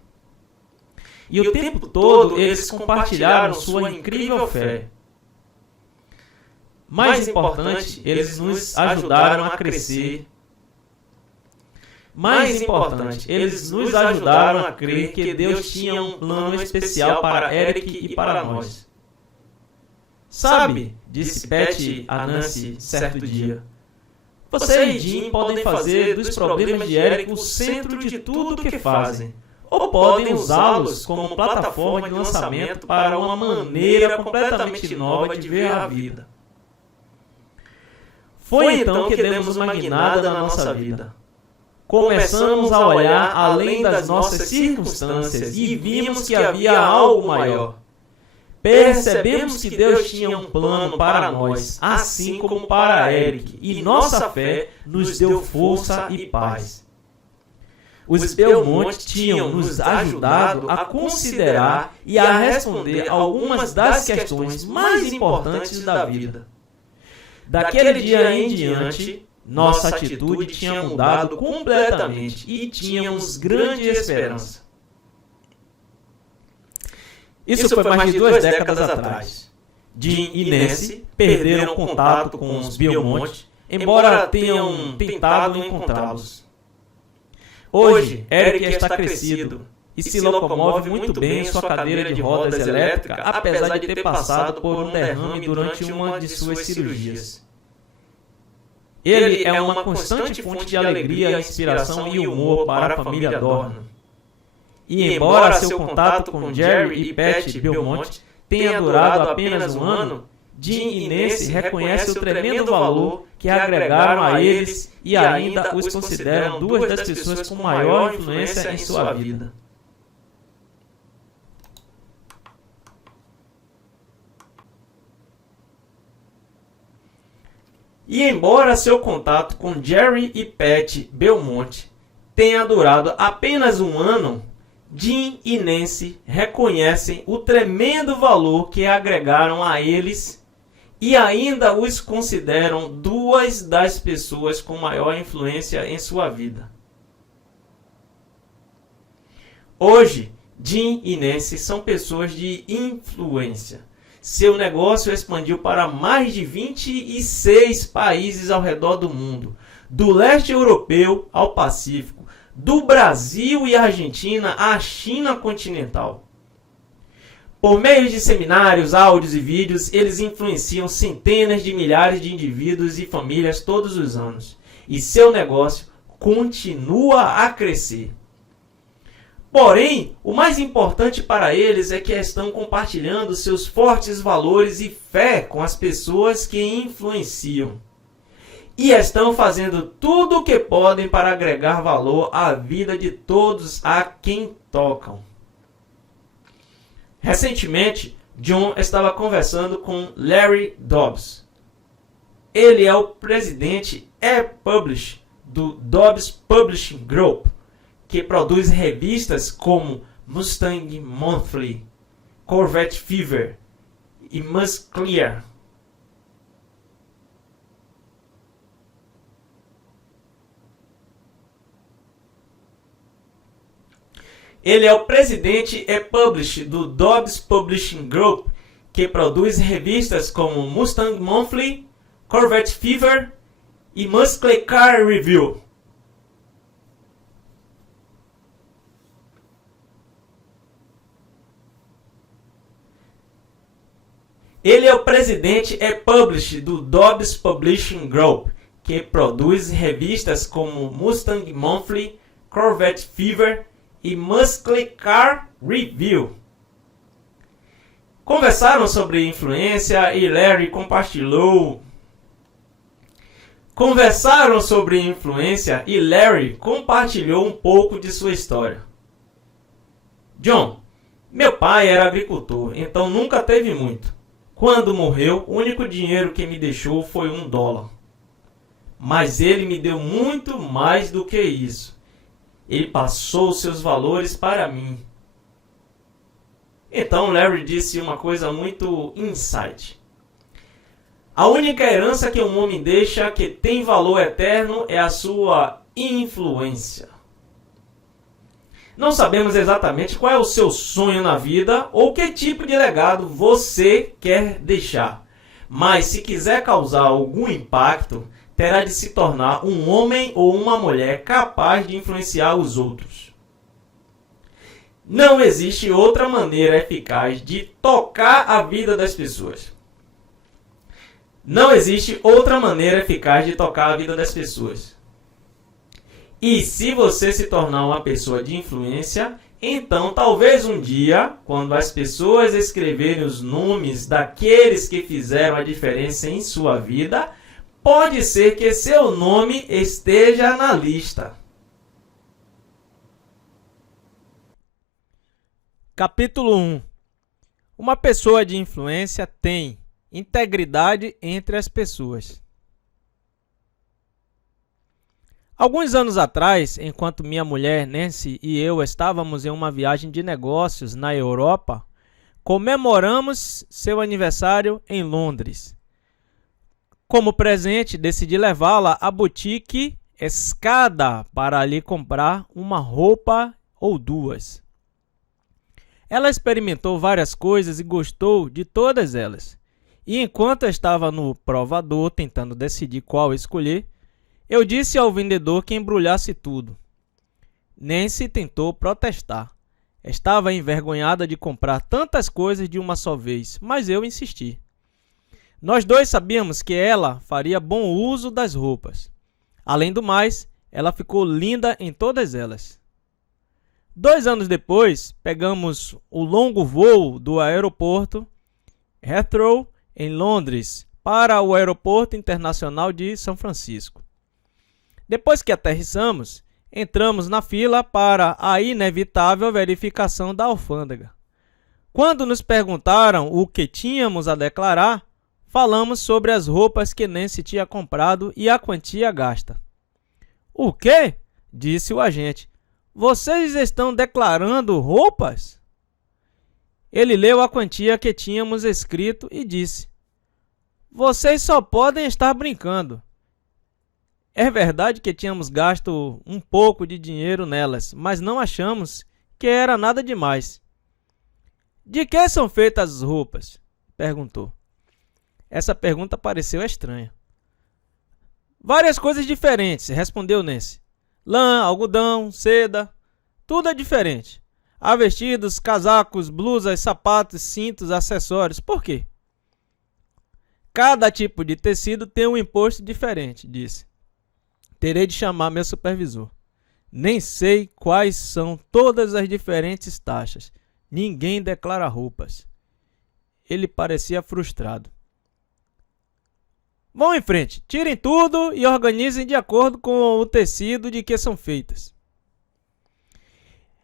E o tempo todo eles compartilharam sua incrível fé. Mais importante, eles nos ajudaram a crescer. Mais importante, eles nos ajudaram a crer que Deus tinha um plano especial para Eric e para nós. Sabe, disse Pat a Nancy certo dia, você e Jim podem fazer dos problemas de Eric o centro de tudo o que fazem, ou podem usá-los como plataforma de lançamento para uma maneira completamente nova de ver a vida. Foi então que demos uma guinada na nossa vida. Começamos a olhar além das nossas circunstâncias e vimos que havia algo maior. Percebemos que Deus tinha um plano para nós, assim como para Eric, e nossa fé nos deu força e paz. Os Belmont tinham nos ajudado a considerar e a responder algumas das questões mais importantes da vida. Daquele dia em diante, nossa atitude tinha mudado completamente e tínhamos grande esperança. Isso foi mais de 2 décadas atrás. Jim e Nancy perderam contato com os Belmont, embora tenham tentado encontrá-los. Hoje, Eric está crescido e se locomove muito bem em sua cadeira de rodas elétrica, apesar de ter passado por um derrame durante uma de suas cirurgias. Ele é uma constante fonte de alegria, inspiração e humor para a família Dornan. E embora seu contato com Jerry e Pat Belmont tenha durado apenas um ano, Jim e Nancy reconhecem o tremendo valor que agregaram a eles e ainda os consideram duas das pessoas com maior influência em sua vida. E embora seu contato com Jerry e Pat Belmont tenha durado apenas um ano, Jim e Nancy reconhecem o tremendo valor que agregaram a eles e ainda os consideram duas das pessoas com maior influência em sua vida. Hoje, Jim e Nancy são pessoas de influência. Seu negócio expandiu para mais de 26 países ao redor do mundo, do leste europeu ao Pacífico, do Brasil e Argentina à China continental. Por meio de seminários, áudios e vídeos, eles influenciam centenas de milhares de indivíduos e famílias todos os anos, e seu negócio continua a crescer. Porém, o mais importante para eles é que estão compartilhando seus fortes valores e fé com as pessoas que influenciam. E estão fazendo tudo o que podem para agregar valor à vida de todos a quem tocam. Recentemente, John estava conversando com Larry Dobbs. Ele é o presidente e-publish do Dobbs Publishing Group, que produz revistas como Mustang Monthly, Corvette Fever e Musclear. Ele é o presidente e publisher do Dobbs Publishing Group, que produz revistas como Mustang Monthly, Corvette Fever e Muscle Car Review. Ele é o presidente e publisher do Dobbs Publishing Group, que produz revistas como Mustang Monthly, Corvette Fever e Muscle Car Review. Conversaram sobre influência e Larry compartilhou um pouco de sua história. John, meu pai era agricultor, então nunca teve muito. Quando morreu, o único dinheiro que me deixou foi $1. Mas ele me deu muito mais do que isso. Ele passou seus valores para mim. Então Larry disse uma coisa muito insight. A única herança que um homem deixa que tem valor eterno é a sua influência. Não sabemos exatamente qual é o seu sonho na vida ou que tipo de legado você quer deixar. Mas se quiser causar algum impacto, terá de se tornar um homem ou uma mulher capaz de influenciar os outros. Não existe outra maneira eficaz de tocar a vida das pessoas. Não existe outra maneira eficaz de tocar a vida das pessoas. E se você se tornar uma pessoa de influência, então talvez um dia, quando as pessoas escreverem os nomes daqueles que fizeram a diferença em sua vida, pode ser que seu nome esteja na lista. Capítulo 1. Uma pessoa de influência tem integridade entre as pessoas. Alguns anos atrás, enquanto minha mulher Nancy e eu estávamos em uma viagem de negócios na Europa, comemoramos seu aniversário em Londres. Como presente, decidi levá-la à boutique Escada para ali comprar uma roupa ou duas. Ela experimentou várias coisas e gostou de todas elas. E enquanto eu estava no provador tentando decidir qual escolher, eu disse ao vendedor que embrulhasse tudo. Nancy tentou protestar. Estava envergonhada de comprar tantas coisas de uma só vez, mas eu insisti. Nós dois sabíamos que ela faria bom uso das roupas. Além do mais, ela ficou linda em todas elas. 2 anos depois, pegamos o longo voo do aeroporto Heathrow, em Londres, para o Aeroporto Internacional de São Francisco. Depois que aterrissamos, entramos na fila para a inevitável verificação da alfândega. Quando nos perguntaram o que tínhamos a declarar, falamos sobre as roupas que Nancy tinha comprado e a quantia gasta. O quê? Disse o agente. Vocês estão declarando roupas? Ele leu a quantia que tínhamos escrito e disse: Vocês só podem estar brincando. É verdade que tínhamos gasto um pouco de dinheiro nelas, mas não achamos que era nada demais. De que são feitas as roupas? Perguntou. Essa pergunta pareceu estranha. Várias coisas diferentes, respondeu Nancy. Lã, algodão, seda, tudo é diferente. Há vestidos, casacos, blusas, sapatos, cintos, acessórios. Por quê? Cada tipo de tecido tem um imposto diferente, disse. Terei de chamar meu supervisor. Nem sei quais são todas as diferentes taxas. Ninguém declara roupas. Ele parecia frustrado. Vão em frente, tirem tudo e organizem de acordo com o tecido de que são feitas.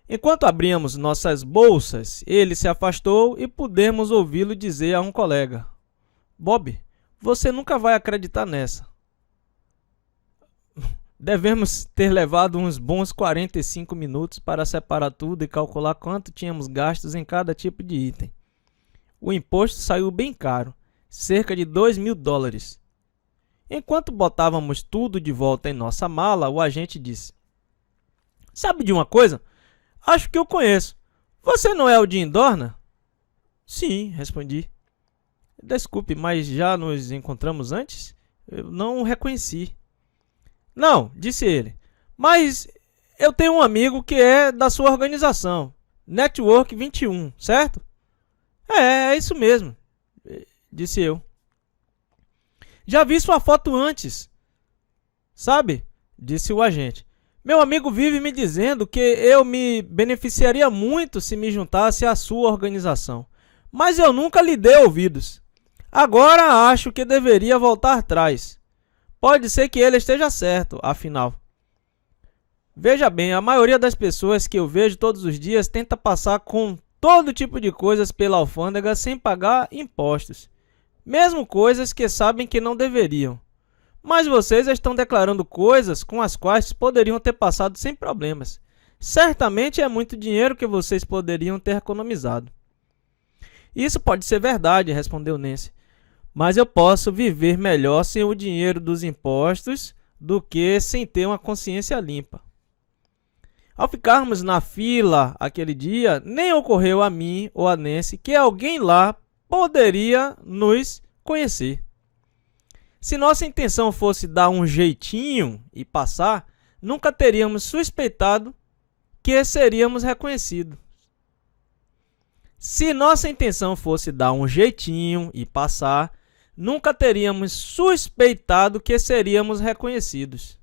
Enquanto abríamos nossas bolsas, ele se afastou e pudemos ouvi-lo dizer a um colega: Bob, você nunca vai acreditar nessa. Devemos ter levado uns bons 45 minutos para separar tudo e calcular quanto tínhamos gastos em cada tipo de item. O imposto saiu bem caro, cerca de $2.000. Enquanto botávamos tudo de volta em nossa mala, o agente disse: Sabe de uma coisa? Acho que eu conheço. Você não é o Jim Dornan? Sim, respondi. Desculpe, mas já nos encontramos antes? Eu não o reconheci. Não, disse ele. Mas eu tenho um amigo que é da sua organização, Network 21, certo? É isso mesmo, disse eu. Já vi sua foto antes. Sabe? Disse o agente. Meu amigo vive me dizendo que eu me beneficiaria muito se me juntasse à sua organização. Mas eu nunca lhe dei ouvidos. Agora acho que deveria voltar atrás. Pode ser que ele esteja certo, afinal. Veja bem, a maioria das pessoas que eu vejo todos os dias tenta passar com todo tipo de coisas pela alfândega sem pagar impostos. Mesmo coisas que sabem que não deveriam. Mas vocês estão declarando coisas com as quais poderiam ter passado sem problemas. Certamente é muito dinheiro que vocês poderiam ter economizado. Isso pode ser verdade, respondeu Nancy. Mas eu posso viver melhor sem o dinheiro dos impostos do que sem ter uma consciência limpa. Ao ficarmos na fila aquele dia, nem ocorreu a mim ou a Nancy que alguém lá poderia nos conhecer. Se nossa intenção fosse dar um jeitinho e passar, nunca teríamos suspeitado que seríamos reconhecidos. Se nossa intenção fosse dar um jeitinho e passar, nunca teríamos suspeitado que seríamos reconhecidos.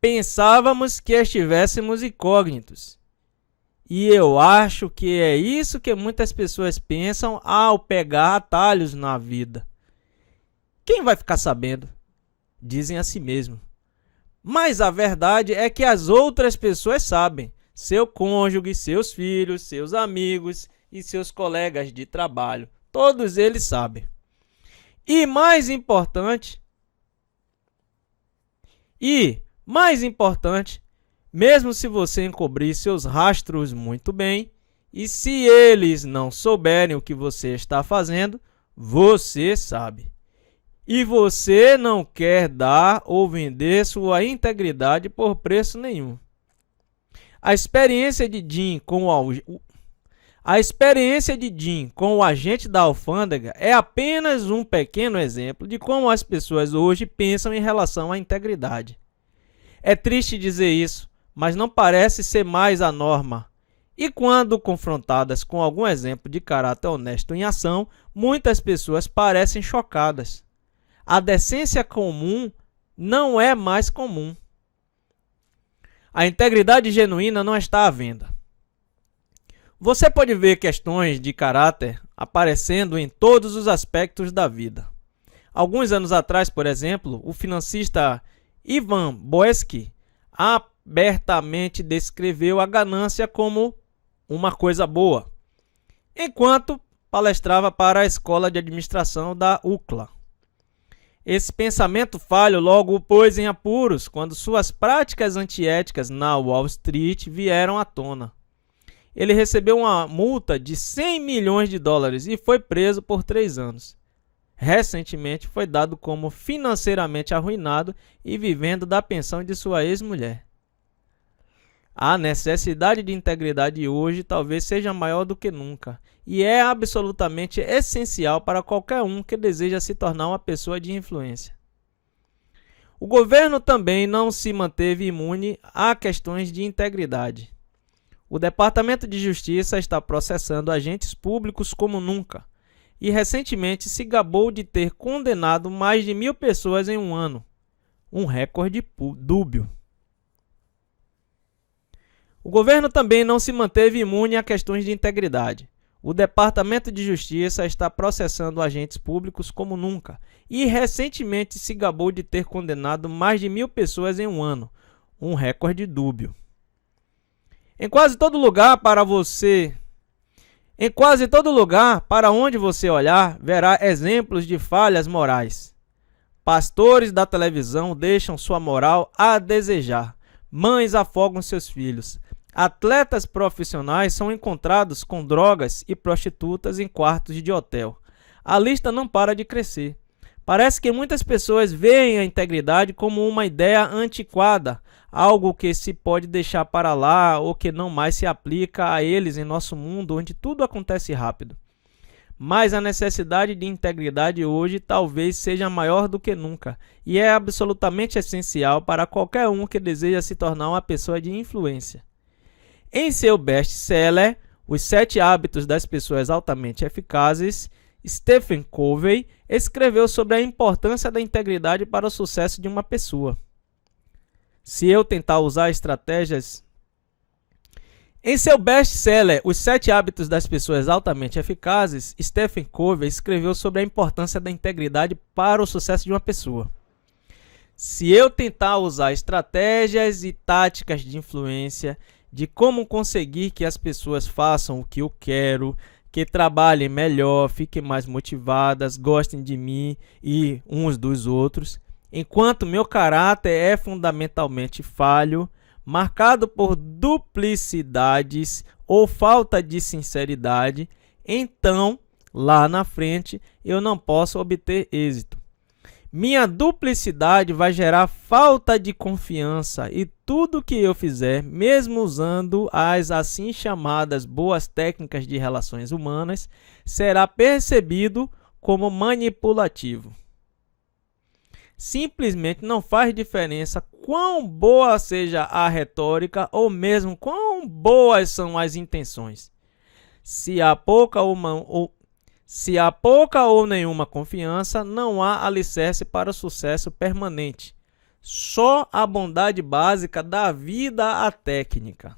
Pensávamos que estivéssemos incógnitos. E eu acho que é isso que muitas pessoas pensam ao pegar atalhos na vida. Quem vai ficar sabendo? Dizem a si mesmo. Mas a verdade é que as outras pessoas sabem. Seu cônjuge, seus filhos, seus amigos e seus colegas de trabalho. Todos eles sabem. E mais importante, mesmo se você encobrir seus rastros muito bem, e se eles não souberem o que você está fazendo, você sabe. E você não quer dar ou vender sua integridade por preço nenhum. A experiência de Jim com A experiência de Jim com o agente da alfândega é apenas um pequeno exemplo de como as pessoas hoje pensam em relação à integridade. É triste dizer isso, mas não parece ser mais a norma. E quando confrontadas com algum exemplo de caráter honesto em ação, muitas pessoas parecem chocadas. A decência comum não é mais comum. A integridade genuína não está à venda. Você pode ver questões de caráter aparecendo em todos os aspectos da vida. Alguns anos atrás, por exemplo, o financista Ivan Boesky abertamente descreveu a ganância como uma coisa boa, enquanto palestrava para a escola de administração da UCLA. Esse pensamento falho logo o pôs em apuros quando suas práticas antiéticas na Wall Street vieram à tona. Ele recebeu uma multa de 100 milhões de dólares e foi preso por 3 anos. Recentemente foi dado como financeiramente arruinado e vivendo da pensão de sua ex-mulher. A necessidade de integridade hoje talvez seja maior do que nunca e é absolutamente essencial para qualquer um que deseja se tornar uma pessoa de influência. O governo também não se manteve imune a questões de integridade. O Departamento de Justiça está processando agentes públicos como nunca e recentemente se gabou de ter condenado mais de 1.000 pessoas em um ano, um recorde dúbio. O governo também não se manteve imune a questões de integridade. O Departamento de Justiça está processando agentes públicos como nunca e recentemente se gabou de ter condenado mais de 1.000 pessoas em um ano, um recorde dúbio. Em quase todo lugar para onde você olhar, verá exemplos de falhas morais. Pastores da televisão deixam sua moral a desejar. Mães afogam seus filhos. Atletas profissionais são encontrados com drogas e prostitutas em quartos de hotel. A lista não para de crescer. Parece que muitas pessoas veem a integridade como uma ideia antiquada, algo que se pode deixar para lá ou que não mais se aplica a eles em nosso mundo onde tudo acontece rápido. Mas a necessidade de integridade hoje talvez seja maior do que nunca e é absolutamente essencial para qualquer um que deseja se tornar uma pessoa de influência. Em seu best-seller, Os 7 Hábitos das Pessoas Altamente Eficazes, Stephen Covey escreveu sobre a importância da integridade para o sucesso de uma pessoa. Se eu tentar usar estratégias... Em seu best-seller, Os 7 Hábitos das Pessoas Altamente Eficazes, Stephen Covey escreveu sobre a importância da integridade para o sucesso de uma pessoa. Se eu tentar usar estratégias e táticas de influência, de como conseguir que as pessoas façam o que eu quero, que trabalhem melhor, fiquem mais motivadas, gostem de mim e uns dos outros, enquanto meu caráter é fundamentalmente falho, marcado por duplicidades ou falta de sinceridade, então, lá na frente, eu não posso obter êxito. Minha duplicidade vai gerar falta de confiança e tudo que eu fizer, mesmo usando as assim chamadas boas técnicas de relações humanas, será percebido como manipulativo. Simplesmente não faz diferença quão boa seja a retórica ou mesmo quão boas são as intenções. Se há pouca ou nenhuma confiança, não há alicerce para o sucesso permanente. Só a bondade básica dá vida à técnica.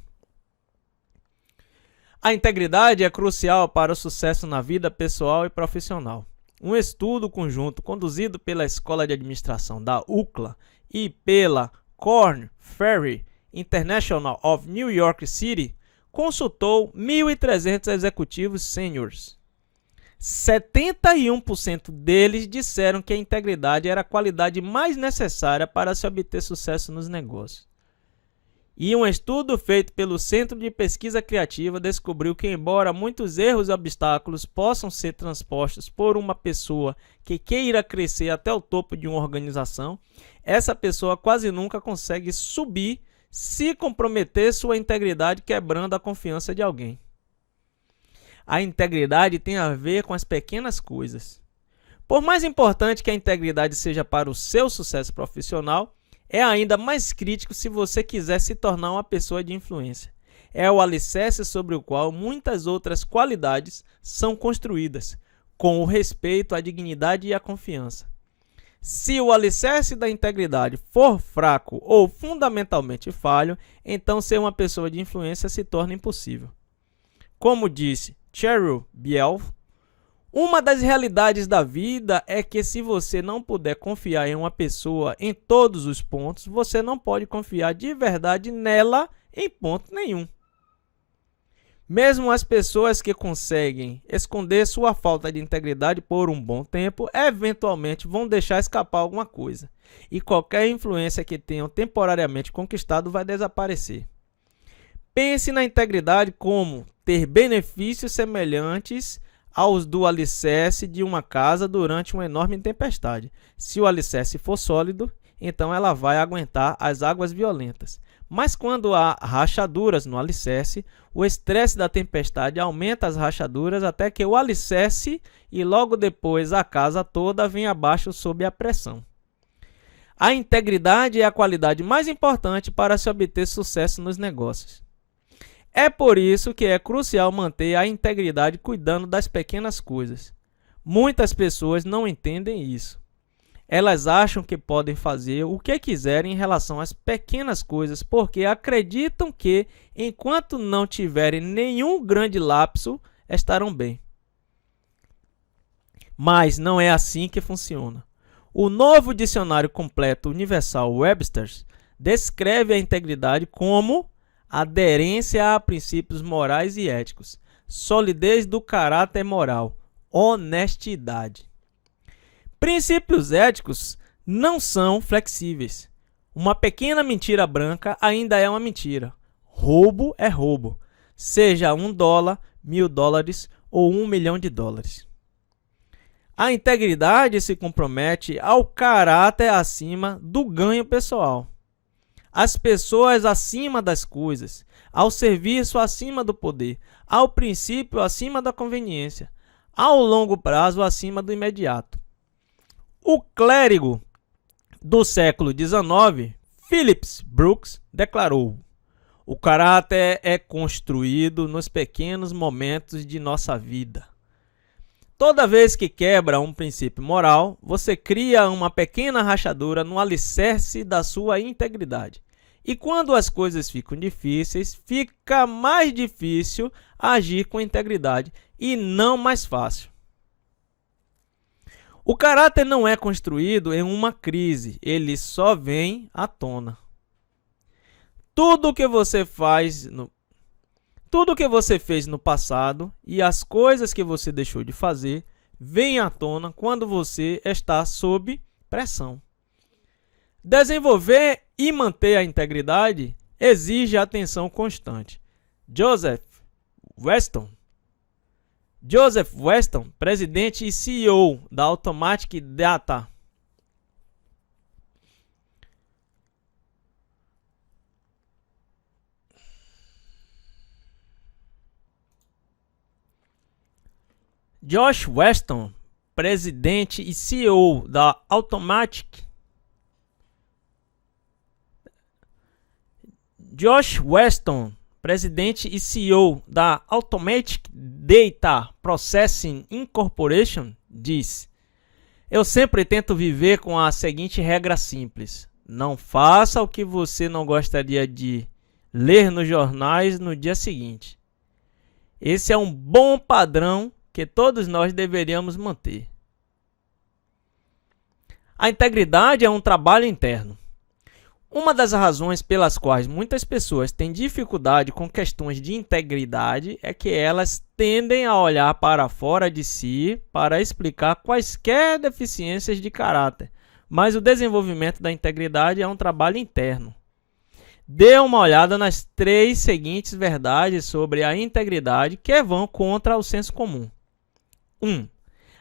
A integridade é crucial para o sucesso na vida pessoal e profissional. Um estudo conjunto conduzido pela Escola de Administração da UCLA e pela Korn Ferry International of New York City consultou 1.300 executivos sêniores. 71% deles disseram que a integridade era a qualidade mais necessária para se obter sucesso nos negócios. E um estudo feito pelo Centro de Pesquisa Criativa descobriu que, embora muitos erros e obstáculos possam ser transpostos por uma pessoa que queira crescer até o topo de uma organização, essa pessoa quase nunca consegue subir se comprometer sua integridade quebrando a confiança de alguém. A integridade tem a ver com as pequenas coisas. Por mais importante que a integridade seja para o seu sucesso profissional, é ainda mais crítico se você quiser se tornar uma pessoa de influência. É o alicerce sobre o qual muitas outras qualidades são construídas, com o respeito, a dignidade e a confiança. Se o alicerce da integridade for fraco ou fundamentalmente falho, então ser uma pessoa de influência se torna impossível. Como disse Cheryl Biel, uma das realidades da vida é que se você não puder confiar em uma pessoa em todos os pontos, você não pode confiar de verdade nela em ponto nenhum. Mesmo as pessoas que conseguem esconder sua falta de integridade por um bom tempo, eventualmente vão deixar escapar alguma coisa. E qualquer influência que tenham temporariamente conquistado vai desaparecer. Pense na integridade como ter benefícios semelhantes aos do alicerce de uma casa durante uma enorme tempestade. Se o alicerce for sólido, então ela vai aguentar as águas violentas. Mas quando há rachaduras no alicerce, o estresse da tempestade aumenta as rachaduras até que o alicerce e logo depois a casa toda vem abaixo sob a pressão. A integridade é a qualidade mais importante para se obter sucesso nos negócios. É por isso que é crucial manter a integridade cuidando das pequenas coisas. Muitas pessoas não entendem isso. Elas acham que podem fazer o que quiserem em relação às pequenas coisas, porque acreditam que, enquanto não tiverem nenhum grande lapso, estarão bem. Mas não é assim que funciona. O novo dicionário completo Universal Webster descreve a integridade como aderência a princípios morais e éticos, solidez do caráter moral, honestidade. Princípios éticos não são flexíveis. Uma pequena mentira branca ainda é uma mentira. Roubo é roubo, seja $1, $1.000 ou $1 milhão. A integridade se compromete ao caráter acima do ganho pessoal, às pessoas acima das coisas, ao serviço acima do poder, ao princípio acima da conveniência, ao longo prazo acima do imediato. O clérigo do século XIX, Phillips Brooks, declarou: o caráter é construído nos pequenos momentos de nossa vida. Toda vez que quebra um princípio moral, você cria uma pequena rachadura no alicerce da sua integridade. E quando as coisas ficam difíceis, fica mais difícil agir com integridade e não mais fácil. O caráter não é construído em uma crise, ele só vem à tona. Tudo o que você fez no passado e as coisas que você deixou de fazer vêm à tona quando você está sob pressão. Desenvolver e manter a integridade exige atenção constante. Joseph Weston, presidente e CEO da Automatic Data. Josh Weston, presidente e CEO da Automatic. Josh Weston, presidente e CEO da Automatic Data Processing Incorporation, diz: eu sempre tento viver com a seguinte regra simples: não faça o que você não gostaria de ler nos jornais no dia seguinte. Esse é um bom padrão que todos nós deveríamos manter. A integridade é um trabalho interno. Uma das razões pelas quais muitas pessoas têm dificuldade com questões de integridade é que elas tendem a olhar para fora de si para explicar quaisquer deficiências de caráter, mas o desenvolvimento da integridade é um trabalho interno. Dê uma olhada nas 3 seguintes verdades sobre a integridade que vão contra o senso comum. 1.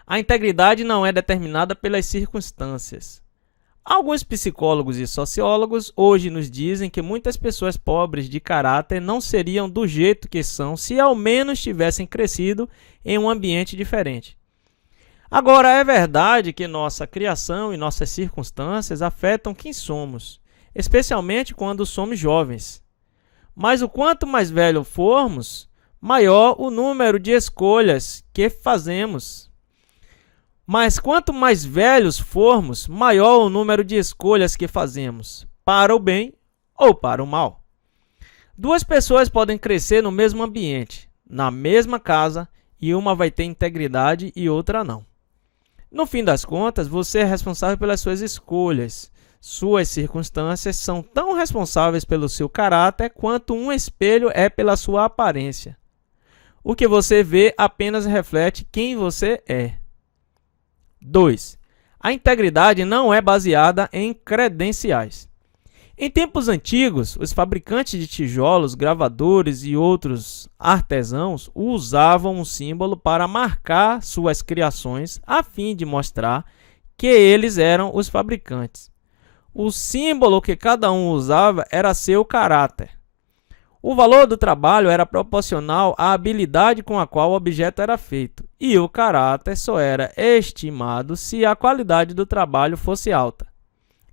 A integridade não é determinada pelas circunstâncias. Alguns psicólogos e sociólogos hoje nos dizem que muitas pessoas pobres de caráter não seriam do jeito que são se ao menos tivessem crescido em um ambiente diferente. Agora, é verdade que nossa criação e nossas circunstâncias afetam quem somos, especialmente quando somos jovens. Mas o quanto mais velho formos, maior o número de escolhas que fazemos. Mas quanto mais velhos formos, maior o número de escolhas que fazemos, para o bem ou para o mal. Duas pessoas podem crescer no mesmo ambiente, na mesma casa, e uma vai ter integridade e outra não. No fim das contas, você é responsável pelas suas escolhas. Suas circunstâncias são tão responsáveis pelo seu caráter quanto um espelho é pela sua aparência. O que você vê apenas reflete quem você é. 2. A integridade não é baseada em credenciais. Em tempos antigos, os fabricantes de tijolos, gravadores e outros artesãos usavam um símbolo para marcar suas criações a fim de mostrar que eles eram os fabricantes. O símbolo que cada um usava era seu caráter. O valor do trabalho era proporcional à habilidade com a qual o objeto era feito, e o caráter só era estimado se a qualidade do trabalho fosse alta.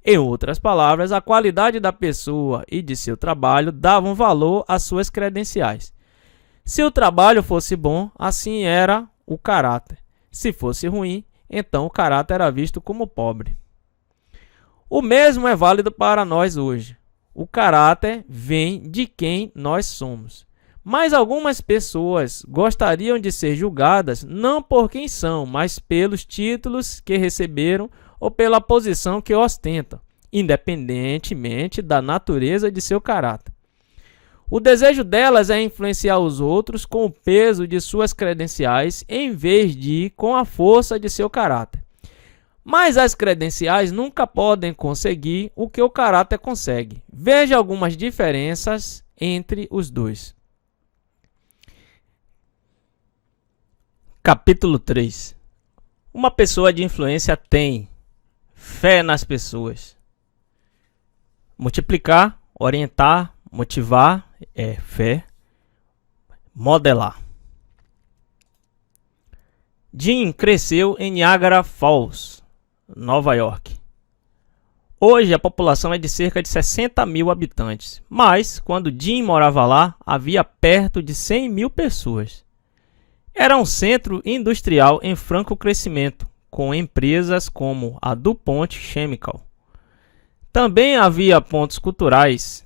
Em outras palavras, a qualidade da pessoa e de seu trabalho davam valor às suas credenciais. Se o trabalho fosse bom, assim era o caráter. Se fosse ruim, então o caráter era visto como pobre. O mesmo é válido para nós hoje. O caráter vem de quem nós somos. Mas algumas pessoas gostariam de ser julgadas não por quem são, mas pelos títulos que receberam ou pela posição que ostentam, independentemente da natureza de seu caráter. O desejo delas é influenciar os outros com o peso de suas credenciais em vez de com a força de seu caráter. Mas as credenciais nunca podem conseguir o que o caráter consegue. Veja algumas diferenças entre os dois. Capítulo 3. Uma pessoa de influência tem fé nas pessoas. Multiplicar, orientar, motivar é fé. Modelar. Jim cresceu em Niagara Falls, Nova York. Hoje a população é de cerca de 60 mil habitantes, mas quando Jim morava lá, havia perto de 100 mil pessoas. Era um centro industrial em franco crescimento, com empresas como a DuPont Chemical. Também havia pontos culturais,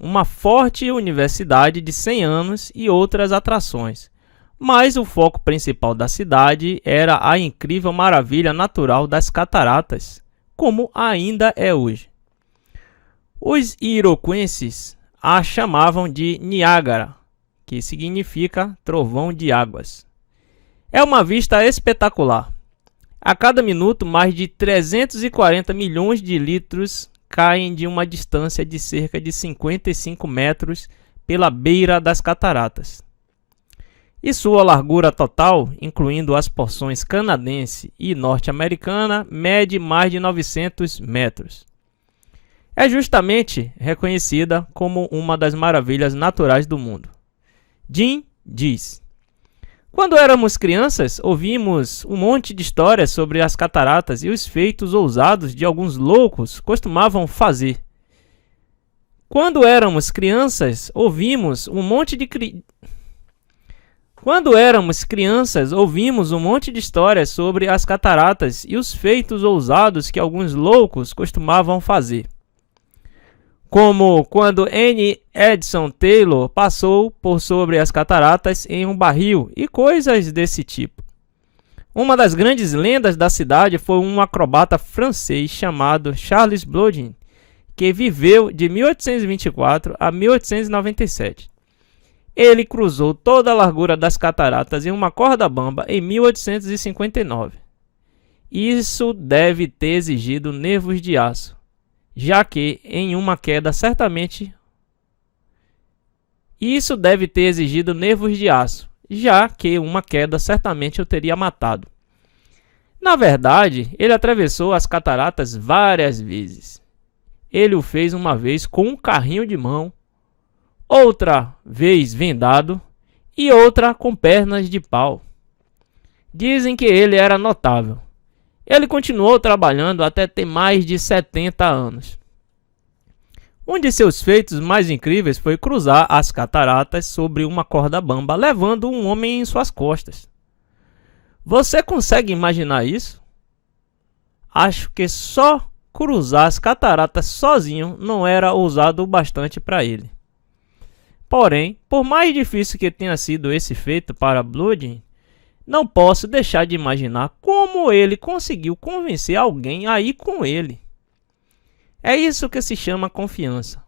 uma forte universidade de 100 anos e outras atrações. Mas o foco principal da cidade era a incrível maravilha natural das cataratas, como ainda é hoje. Os iroquenses a chamavam de Niágara, que significa trovão de águas. É uma vista espetacular. A cada minuto, mais de 340 milhões de litros caem de uma distância de cerca de 55 metros pela beira das cataratas. E sua largura total, incluindo as porções canadense e norte-americana, mede mais de 900 metros. É justamente reconhecida como uma das maravilhas naturais do mundo. Jim diz: quando éramos crianças, ouvimos um monte de histórias sobre as cataratas e os feitos ousados de alguns loucos costumavam fazer. Quando éramos crianças, ouvimos um monte de histórias sobre as cataratas e os feitos ousados que alguns loucos costumavam fazer. Como quando N. Edson Taylor passou por sobre as cataratas em um barril e coisas desse tipo. Uma das grandes lendas da cidade foi um acrobata francês chamado Charles Blondin, que viveu de 1824 a 1897. Ele cruzou toda a largura das cataratas em uma corda bamba em 1859. Isso deve ter exigido nervos de aço, já que em uma queda certamente o teria matado. Na verdade, ele atravessou as cataratas várias vezes. Ele o fez uma vez com um carrinho de mão, outra vez vendado e outra com pernas de pau. Dizem que ele era notável. Ele continuou trabalhando até ter mais de 70 anos. Um de seus feitos mais incríveis foi cruzar as cataratas sobre uma corda bamba, levando um homem em suas costas. Você consegue imaginar isso? Acho que só cruzar as cataratas sozinho não era ousado o bastante para ele. Porém, por mais difícil que tenha sido esse feito para Blodgett, não posso deixar de imaginar como ele conseguiu convencer alguém a ir com ele. É isso que se chama confiança.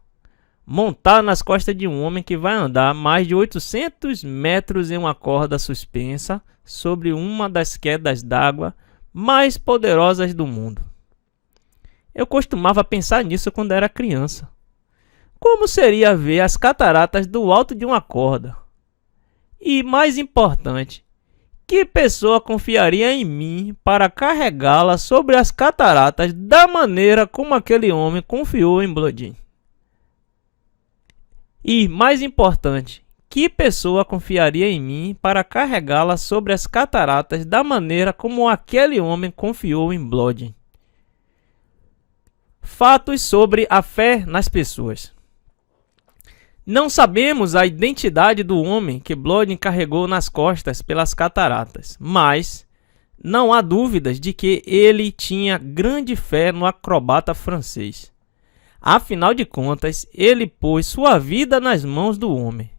Montar nas costas de um homem que vai andar mais de 800 metros em uma corda suspensa sobre uma das quedas d'água mais poderosas do mundo. Eu costumava pensar nisso quando era criança. Como seria ver as cataratas do alto de uma corda? E, mais importante, que pessoa confiaria em mim para carregá-la sobre as cataratas da maneira como aquele homem confiou em Blodgett? E, mais importante, que pessoa confiaria em mim para carregá-la sobre as cataratas da maneira como aquele homem confiou em Blodgett? Fatos sobre a fé nas pessoas. Não sabemos a identidade do homem que Blodgett carregou nas costas pelas cataratas, mas não há dúvidas de que ele tinha grande fé no acrobata francês. Afinal de contas, ele pôs sua vida nas mãos do homem.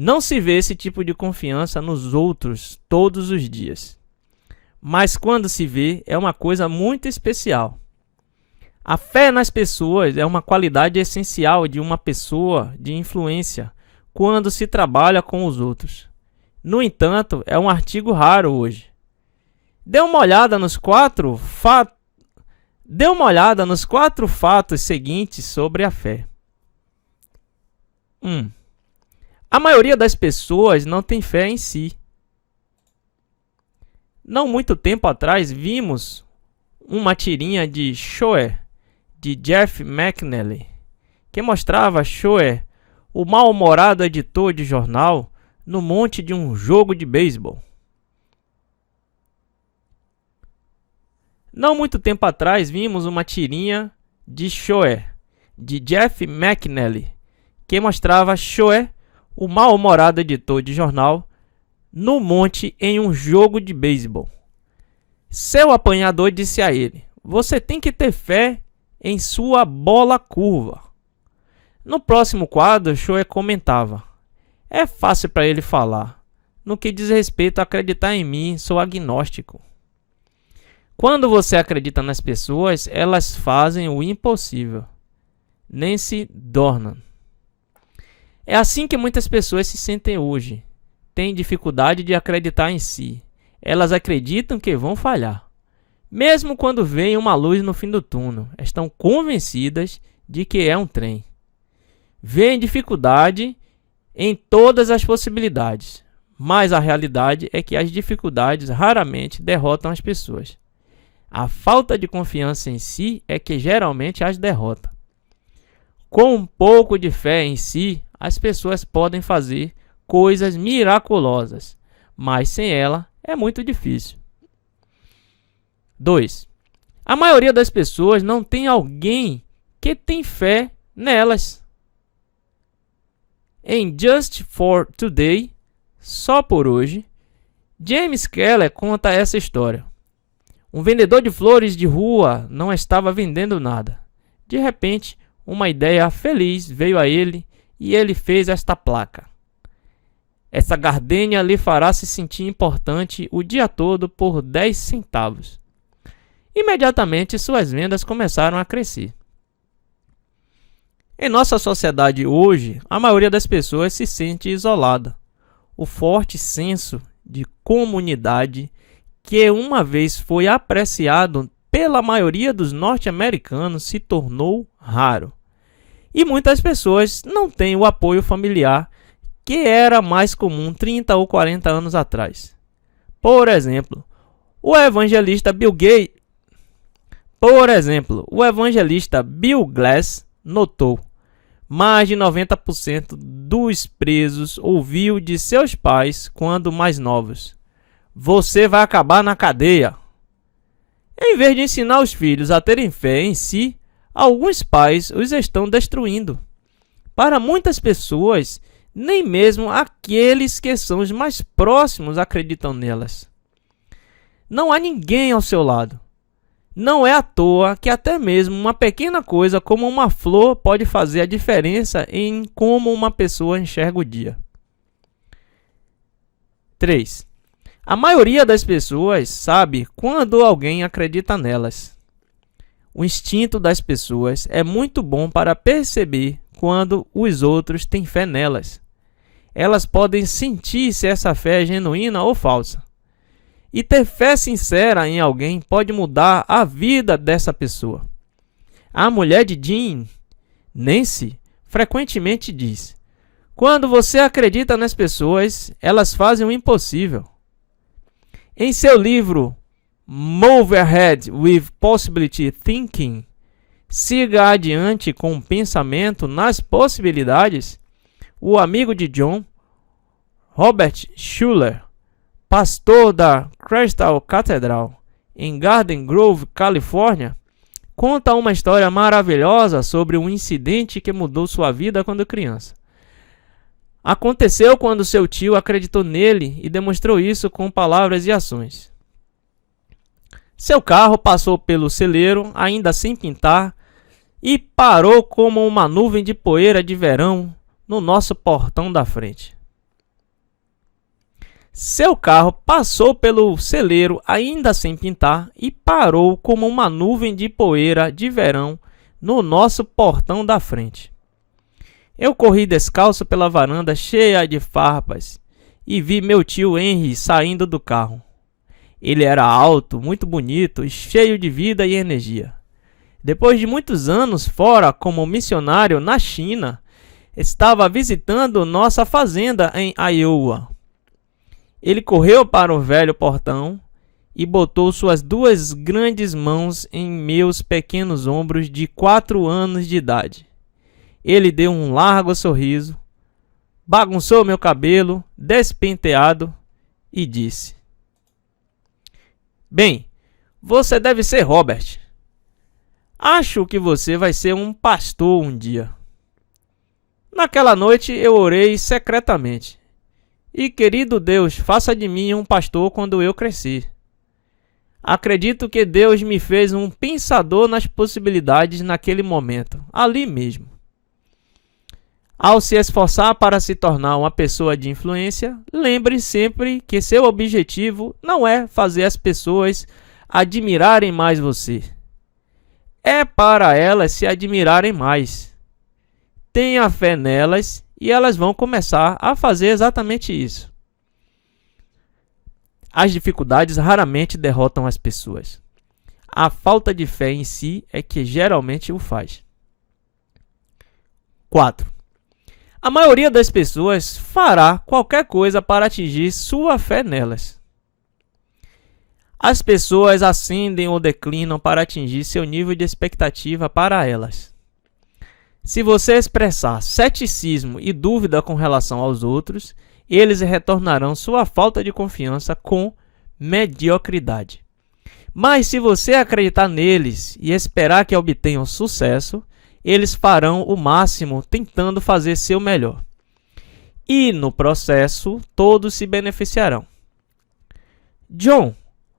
Não se vê esse tipo de confiança nos outros todos os dias. Mas quando se vê, é uma coisa muito especial. A fé nas pessoas é uma qualidade essencial de uma pessoa de influência quando se trabalha com os outros. No entanto, é um artigo raro hoje. Dê uma olhada nos quatro fatos seguintes sobre a fé. 1. A maioria das pessoas não tem fé em si. Não muito tempo atrás vimos uma tirinha de Shoe, de Jeff McNally, que mostrava Shoe, o mal-humorado editor de jornal, no monte de um jogo de beisebol. Não muito tempo atrás vimos uma tirinha de Shoe, de Jeff McNally, que mostrava Shoe, o mal-humorado editor de jornal, no monte em um jogo de beisebol. Seu apanhador disse a ele: "Você tem que ter fé em sua bola curva." No próximo quadro, Shoe comentava: "É fácil para ele falar. No que diz respeito a acreditar em mim, sou agnóstico." Quando você acredita nas pessoas, elas fazem o impossível. Nancy Dornan. É assim que muitas pessoas se sentem hoje. Têm dificuldade de acreditar em si. Elas acreditam que vão falhar. Mesmo quando veem uma luz no fim do túnel, estão convencidas de que é um trem. Veem dificuldade em todas as possibilidades, mas a realidade é que as dificuldades raramente derrotam as pessoas. A falta de confiança em si é que geralmente as derrota. Com um pouco de fé em si, as pessoas podem fazer coisas miraculosas, mas sem ela é muito difícil. 2. A maioria das pessoas não tem alguém que tem fé nelas. Em Just for Today, só por hoje, James Keller conta essa história. Um vendedor de flores de rua não estava vendendo nada. De repente, uma ideia feliz veio a ele e ele fez esta placa: "Essa gardênia lhe fará se sentir importante o dia todo por 10 centavos." Imediatamente suas vendas começaram a crescer. Em nossa sociedade hoje, a maioria das pessoas se sente isolada. O forte senso de comunidade que uma vez foi apreciado pela maioria dos norte-americanos se tornou raro. E muitas pessoas não têm o apoio familiar que era mais comum 30 ou 40 anos atrás. Por exemplo, O evangelista Bill Gates, por exemplo, o evangelista Bill Glass notou: mais de 90% dos presos ouviu de seus pais quando mais novos: você vai acabar na cadeia. Em vez de ensinar os filhos a terem fé em si, alguns pais os estão destruindo. Para muitas pessoas, nem mesmo aqueles que são os mais próximos acreditam nelas. Não há ninguém ao seu lado. Não é à toa que até mesmo uma pequena coisa como uma flor pode fazer a diferença em como uma pessoa enxerga o dia. 3. A maioria das pessoas sabe quando alguém acredita nelas. O instinto das pessoas é muito bom para perceber quando os outros têm fé nelas. Elas podem sentir se essa fé é genuína ou falsa. E ter fé sincera em alguém pode mudar a vida dessa pessoa. A mulher de Jim, Nancy, frequentemente diz: quando você acredita nas pessoas, elas fazem o impossível. Em seu livro Move Ahead with Possibility Thinking, Siga Adiante com o Pensamento nas Possibilidades, o amigo de John, Robert Schuller, pastor da Crystal Cathedral em Garden Grove, Califórnia, conta uma história maravilhosa sobre um incidente que mudou sua vida quando criança. Aconteceu quando seu tio acreditou nele e demonstrou isso com palavras e ações. Seu carro passou pelo celeiro, ainda sem pintar, e parou como uma nuvem de poeira de verão no nosso portão da frente. Seu carro passou pelo celeiro, ainda sem pintar, e parou como uma nuvem de poeira de verão no nosso portão da frente. Eu corri descalço pela varanda cheia de farpas e vi meu tio Henry saindo do carro. Ele era alto, muito bonito e cheio de vida e energia. Depois de muitos anos fora como missionário na China, estava visitando nossa fazenda em Iowa. Ele correu para o velho portão e botou suas duas grandes mãos em meus pequenos ombros de 4 anos de idade. Ele deu um largo sorriso, bagunçou meu cabelo despenteado e disse: bem, você deve ser Robert. Acho que você vai ser um pastor um dia. Naquela noite eu orei secretamente. E, querido Deus, faça de mim um pastor quando eu crescer. Acredito que Deus me fez um pensador nas possibilidades naquele momento, ali mesmo. Ao se esforçar para se tornar uma pessoa de influência, lembre sempre que seu objetivo não é fazer as pessoas admirarem mais você. É para elas se admirarem mais. Tenha fé nelas e elas vão começar a fazer exatamente isso. As dificuldades raramente derrotam as pessoas. A falta de fé em si é que geralmente o faz. 4. A maioria das pessoas fará qualquer coisa para atingir sua fé nelas. As pessoas ascendem ou declinam para atingir seu nível de expectativa para elas. Se você expressar ceticismo e dúvida com relação aos outros, eles retornarão sua falta de confiança com mediocridade. Mas se você acreditar neles e esperar que obtenham sucesso, eles farão o máximo tentando fazer seu melhor. E no processo, todos se beneficiarão. John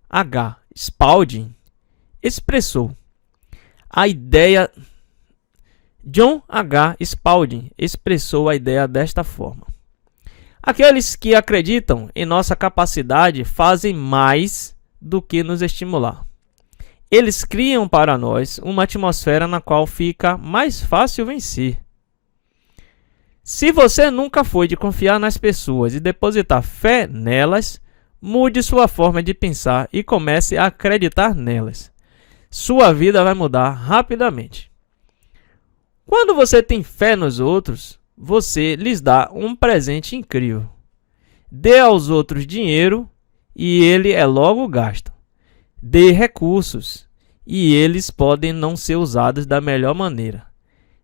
H. Spalding expressou a ideia desta forma: aqueles que acreditam em nossa capacidade fazem mais do que nos estimular. Eles criam para nós uma atmosfera na qual fica mais fácil vencer. Se você nunca foi de confiar nas pessoas e depositar fé nelas, mude sua forma de pensar e comece a acreditar nelas. Sua vida vai mudar rapidamente. Quando você tem fé nos outros, você lhes dá um presente incrível. Dê aos outros dinheiro e ele é logo gasto. Dê recursos, e eles podem não ser usados da melhor maneira.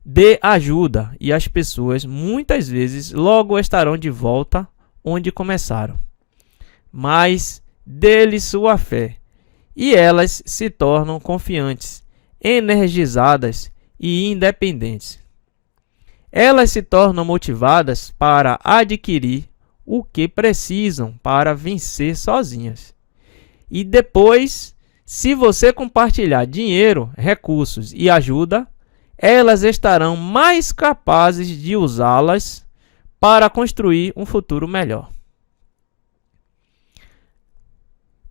Dê ajuda, e as pessoas muitas vezes logo estarão de volta onde começaram. Mas dê-lhes sua fé, e elas se tornam confiantes, energizadas e independentes. Elas se tornam motivadas para adquirir o que precisam para vencer sozinhas. E depois, se você compartilhar dinheiro, recursos e ajuda, elas estarão mais capazes de usá-las para construir um futuro melhor.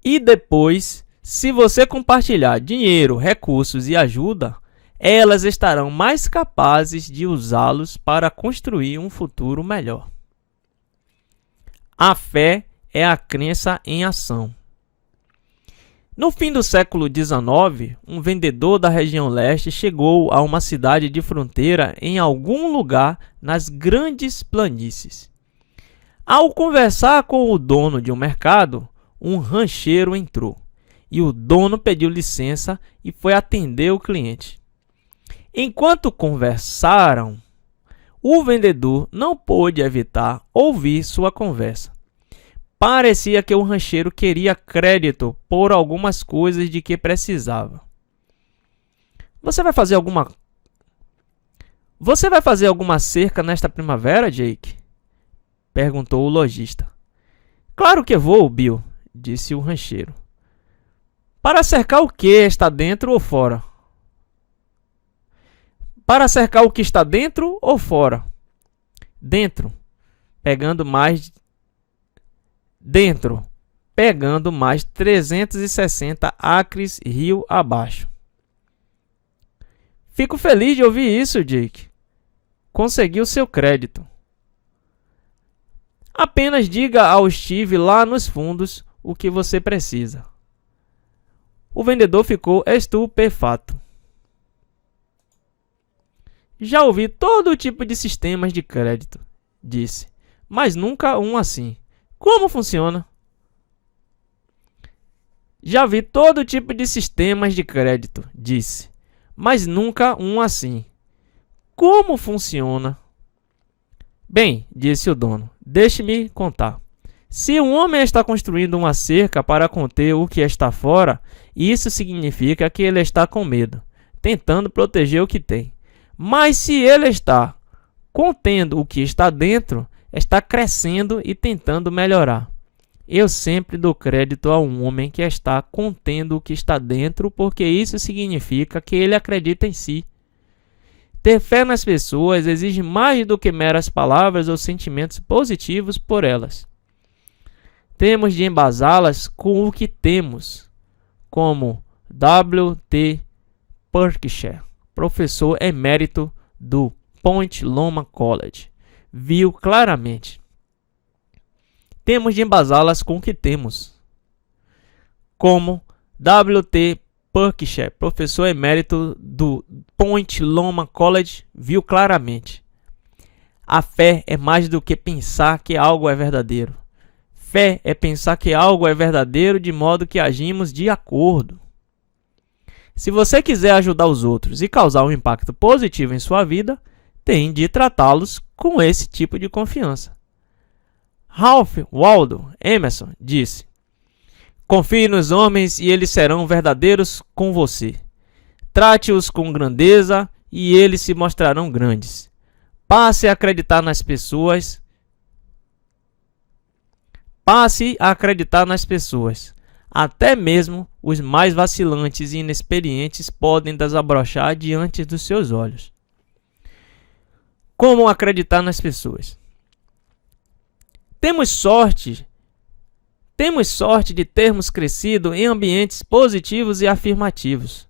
E depois, se você compartilhar dinheiro, recursos e ajuda, elas estarão mais capazes de usá-los para construir um futuro melhor. A fé é a crença em ação. No fim do século XIX, um vendedor da região leste chegou a uma cidade de fronteira em algum lugar nas grandes planícies. Ao conversar com o dono de um mercado, um rancheiro entrou, e o dono pediu licença e foi atender o cliente. Enquanto conversaram, o vendedor não pôde evitar ouvir sua conversa. Parecia que o rancheiro queria crédito por algumas coisas de que precisava. Você vai fazer alguma cerca nesta primavera, Jake? Perguntou o lojista. Claro que vou, Bill, disse o rancheiro. Para cercar o que está dentro ou fora? Para cercar o que está dentro ou fora? Dentro, pegando mais 360 acres rio abaixo. Fico feliz de ouvir isso, Jake. Conseguiu seu crédito. Apenas diga ao Steve lá nos fundos o que você precisa. O vendedor ficou estupefato. Já ouvi todo tipo de sistemas de crédito, disse, mas nunca um assim. Como funciona? Já vi todo tipo de sistemas de crédito, disse, mas nunca um assim. Como funciona? Bem, disse o dono, deixe-me contar. Se um homem está construindo uma cerca para conter o que está fora, isso significa que ele está com medo, tentando proteger o que tem. Mas se ele está contendo o que está dentro, está crescendo e tentando melhorar. Eu sempre dou crédito a um homem que está contendo o que está dentro, porque isso significa que ele acredita em si. Ter fé nas pessoas exige mais do que meras palavras ou sentimentos positivos por elas. Temos de embasá-las com o que temos, como W.T. Perkshire, professor emérito do Point Loma College, viu claramente. Temos de embasá-las com o que temos. Como W.T. Perkshire, professor emérito do Point Loma College, viu claramente. A fé é mais do que pensar que algo é verdadeiro. Fé é pensar que algo é verdadeiro de modo que agimos de acordo. Se você quiser ajudar os outros e causar um impacto positivo em sua vida, tem de tratá-los com esse tipo de confiança. Ralph Waldo Emerson disse: confie nos homens e eles serão verdadeiros com você. Trate-os com grandeza e eles se mostrarão grandes. Passe a acreditar nas pessoas. Até mesmo os mais vacilantes e inexperientes podem desabrochar diante dos seus olhos. Como acreditar nas pessoas? Temos sorte de termos crescido em ambientes positivos e afirmativos.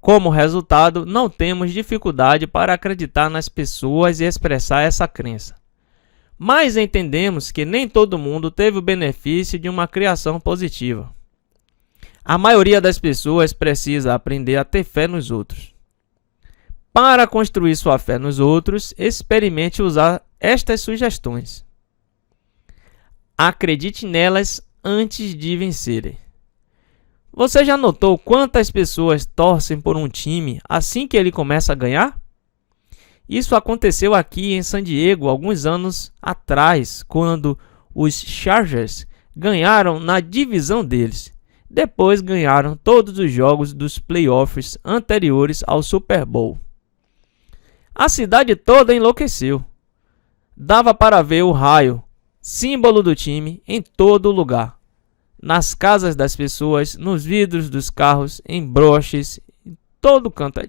Como resultado, não temos dificuldade para acreditar nas pessoas e expressar essa crença. Mas entendemos que nem todo mundo teve o benefício de uma criação positiva. A maioria das pessoas precisa aprender a ter fé nos outros. Para construir sua fé nos outros, experimente usar estas sugestões. Acredite nelas antes de vencerem. Você já notou quantas pessoas torcem por um time assim que ele começa a ganhar? Isso aconteceu aqui em San Diego alguns anos atrás, quando os Chargers ganharam na divisão deles. Depois ganharam todos os jogos dos playoffs anteriores ao Super Bowl. A cidade toda enlouqueceu. Dava para ver o raio, símbolo do time, em todo lugar. Nas casas das pessoas, nos vidros dos carros, em broches, em todo canto.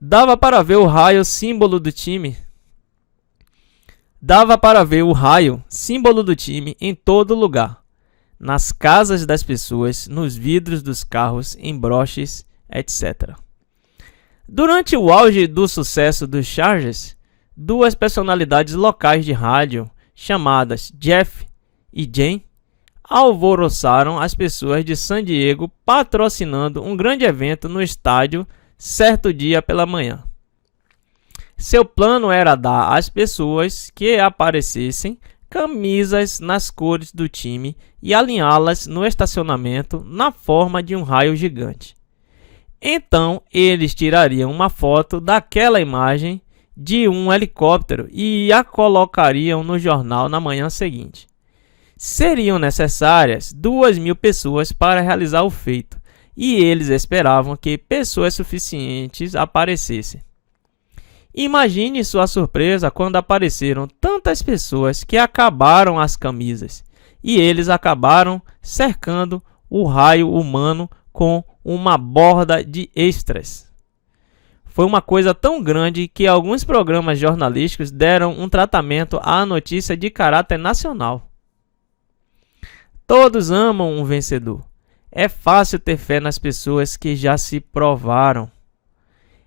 Dava para ver o raio, símbolo do time. Dava para ver o raio, símbolo do time, em todo lugar. Nas casas das pessoas, nos vidros dos carros, em broches, etc. Durante o auge do sucesso dos Chargers, duas personalidades locais de rádio, chamadas Jeff e Jen, alvoroçaram as pessoas de San Diego patrocinando um grande evento no estádio certo dia pela manhã. Seu plano era dar às pessoas que aparecessem camisas nas cores do time e alinhá-las no estacionamento na forma de um raio gigante. Então, eles tirariam uma foto daquela imagem de um helicóptero e a colocariam no jornal na manhã seguinte. Seriam necessárias 2.000 pessoas para realizar o feito, e eles esperavam que pessoas suficientes aparecessem. Imagine sua surpresa quando apareceram tantas pessoas que acabaram as camisas, e eles acabaram cercando o raio humano com uma borda de extras. Foi uma coisa tão grande que alguns programas jornalísticos deram um tratamento à notícia de caráter nacional. Todos amam um vencedor. É fácil ter fé nas pessoas que já se provaram.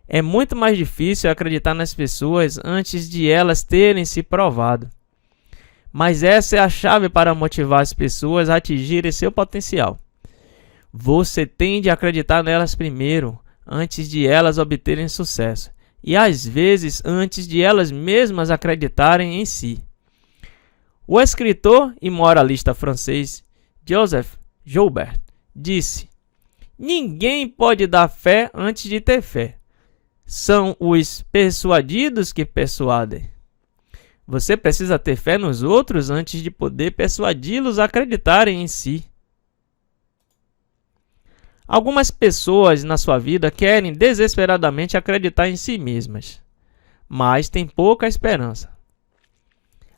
É muito mais difícil acreditar nas pessoas antes de elas terem se provado. Mas essa é a chave para motivar as pessoas a atingirem seu potencial. Você tem de acreditar nelas primeiro, antes de elas obterem sucesso, e às vezes antes de elas mesmas acreditarem em si. O escritor e moralista francês Joseph Joubert disse: ninguém pode dar fé antes de ter fé. São os persuadidos que persuadem. Você precisa ter fé nos outros antes de poder persuadi-los a acreditarem em si. Algumas pessoas na sua vida querem desesperadamente acreditar em si mesmas, mas têm pouca esperança.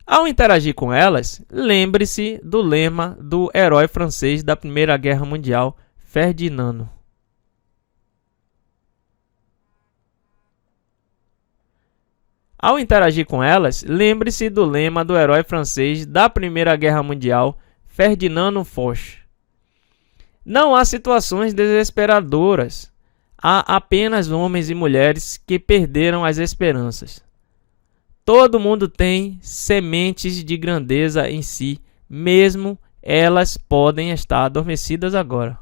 Ao interagir com elas, lembre-se do lema do herói francês da Primeira Guerra Mundial, Ferdinando. Ao interagir com elas, lembre-se do lema do herói francês da Primeira Guerra Mundial, Ferdinand Foch. Não há situações desesperadoras. Há apenas homens e mulheres que perderam as esperanças. Todo mundo tem sementes de grandeza em si, mesmo elas podem estar adormecidas agora.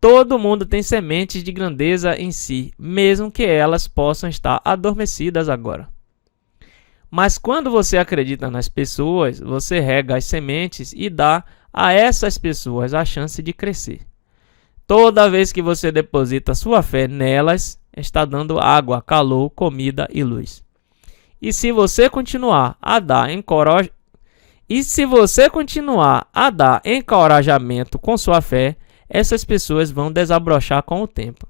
Todo mundo tem sementes de grandeza em si, mesmo que elas possam estar adormecidas agora. Mas quando você acredita nas pessoas, você rega as sementes e dá a essas pessoas a chance de crescer. Toda vez que você deposita sua fé nelas, está dando água, calor, comida e luz. E se você continuar a dar encorajamento com sua fé, essas pessoas vão desabrochar com o tempo.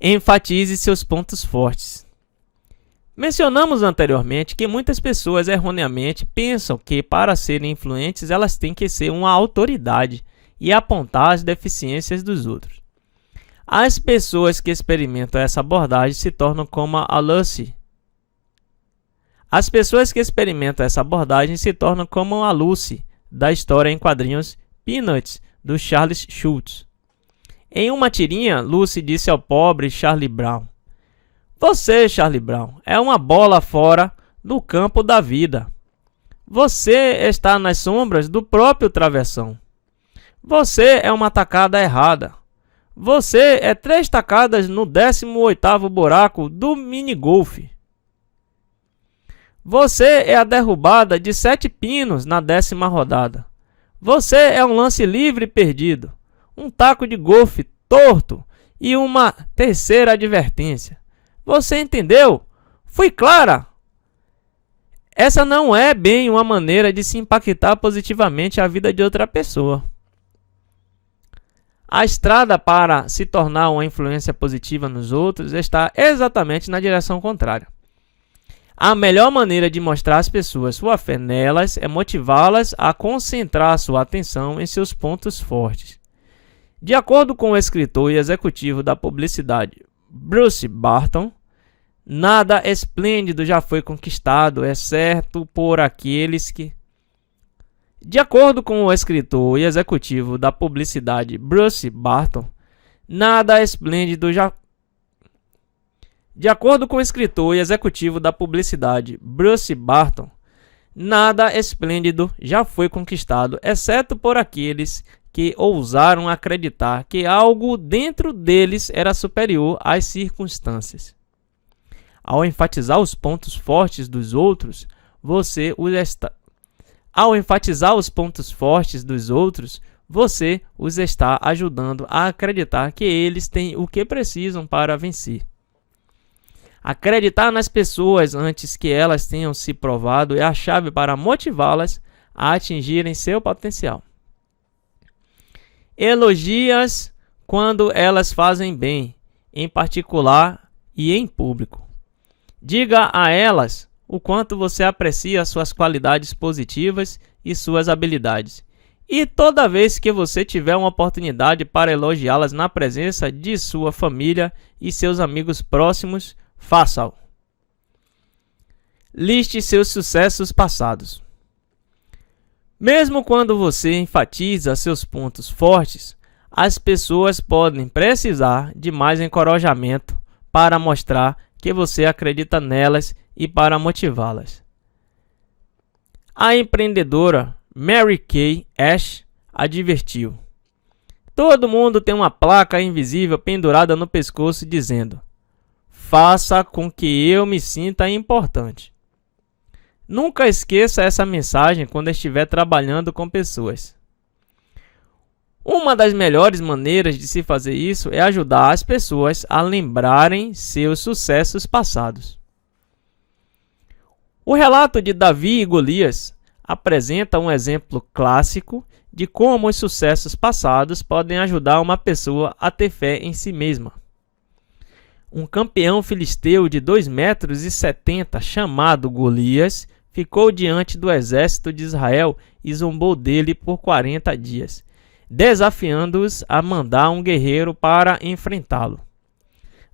Enfatize seus pontos fortes. Mencionamos anteriormente que muitas pessoas erroneamente pensam que para serem influentes elas têm que ser uma autoridade e apontar as deficiências dos outros. As pessoas que experimentam essa abordagem se tornam como a Lucy. As pessoas que experimentam essa abordagem se tornam como a Lucy, da história em quadrinhos Peanuts, do Charles Schulz. Em uma tirinha, Lucy disse ao pobre Charlie Brown: você, Charlie Brown, é uma bola fora do campo da vida. Você está nas sombras do próprio travessão. Você é uma tacada errada. Você é 3 tacadas no 18º buraco do minigolfe. Você é a derrubada de 7 pinos na 10ª rodada. Você é um lance livre perdido, um taco de golfe torto e uma terceira advertência. Você entendeu? Fui clara? Essa não é bem uma maneira de se impactar positivamente a vida de outra pessoa. A estrada para se tornar uma influência positiva nos outros está exatamente na direção contrária. A melhor maneira de mostrar às pessoas sua fé nelas é motivá-las a concentrar sua atenção em seus pontos fortes. De acordo com o escritor e executivo da publicidade Bruce Barton, nada esplêndido já foi conquistado, exceto por aqueles que... De acordo com o escritor e executivo da publicidade Bruce Barton, nada esplêndido já... De acordo com o escritor e executivo da publicidade Bruce Barton, nada esplêndido já foi conquistado, exceto por aqueles que ousaram acreditar que algo dentro deles era superior às circunstâncias. Ao enfatizar os pontos fortes dos outros, você os está ajudando a acreditar que eles têm o que precisam para vencer. Acreditar nas pessoas antes que elas tenham se provado é a chave para motivá-las a atingirem seu potencial. Elogie-as quando elas fazem bem, em particular e em público. Diga a elas o quanto você aprecia suas qualidades positivas e suas habilidades. E toda vez que você tiver uma oportunidade para elogiá-las na presença de sua família e seus amigos próximos, faça-o. Liste seus sucessos passados. Mesmo quando você enfatiza seus pontos fortes, as pessoas podem precisar de mais encorajamento para mostrar que você acredita nelas e para motivá-las. A empreendedora Mary Kay Ash advertiu: todo mundo tem uma placa invisível pendurada no pescoço dizendo: faça com que eu me sinta importante. Nunca esqueça essa mensagem quando estiver trabalhando com pessoas. Uma das melhores maneiras de se fazer isso é ajudar as pessoas a lembrarem seus sucessos passados. O relato de Davi e Golias apresenta um exemplo clássico de como os sucessos passados podem ajudar uma pessoa a ter fé em si mesma. Um campeão filisteu de 2,70 metros chamado Golias ficou diante do exército de Israel e zombou dele por 40 dias, desafiando-os a mandar um guerreiro para enfrentá-lo.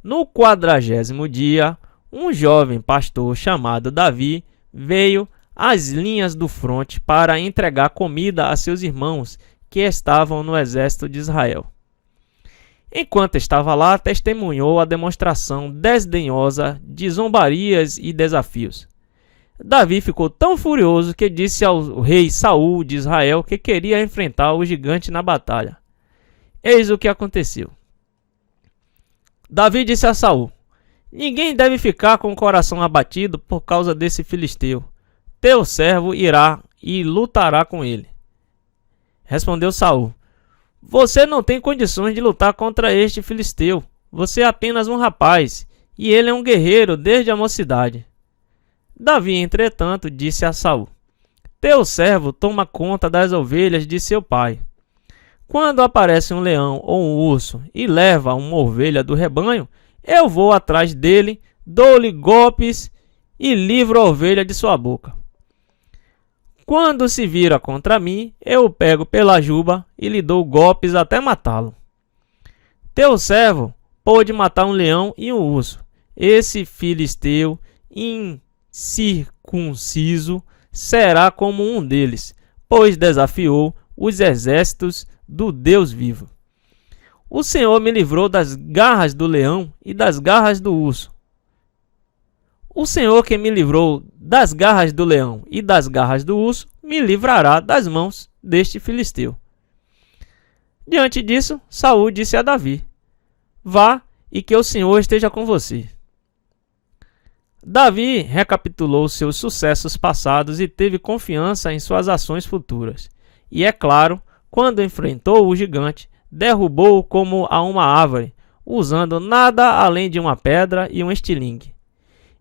No 40º dia, um jovem pastor chamado Davi veio às linhas do fronte para entregar comida a seus irmãos que estavam no exército de Israel. Enquanto estava lá, testemunhou a demonstração desdenhosa de zombarias e desafios. Davi ficou tão furioso que disse ao rei Saul de Israel que queria enfrentar o gigante na batalha. Eis o que aconteceu. Davi disse a Saul: ninguém deve ficar com o coração abatido por causa desse filisteu. Teu servo irá e lutará com ele. Respondeu Saul: você não tem condições de lutar contra este filisteu. Você é apenas um rapaz, e ele é um guerreiro desde a mocidade. Davi, entretanto, disse a Saul: teu servo toma conta das ovelhas de seu pai. Quando aparece um leão ou um urso e leva uma ovelha do rebanho, eu vou atrás dele, dou-lhe golpes e livro a ovelha de sua boca. Quando se vira contra mim, eu o pego pela juba e lhe dou golpes até matá-lo. Teu servo pôde matar um leão e um urso. Esse filisteu incircunciso será como um deles, pois desafiou os exércitos do Deus vivo. O Senhor me livrou das garras do leão e das garras do urso. O Senhor que me livrou das garras do leão e das garras do urso, me livrará das mãos deste filisteu. Diante disso, Saul disse a Davi: vá e que o Senhor esteja com você. Davi recapitulou seus sucessos passados e teve confiança em suas ações futuras. e, é claro, quando enfrentou o gigante, derrubou-o como a uma árvore, usando nada além de uma pedra e um estilingue.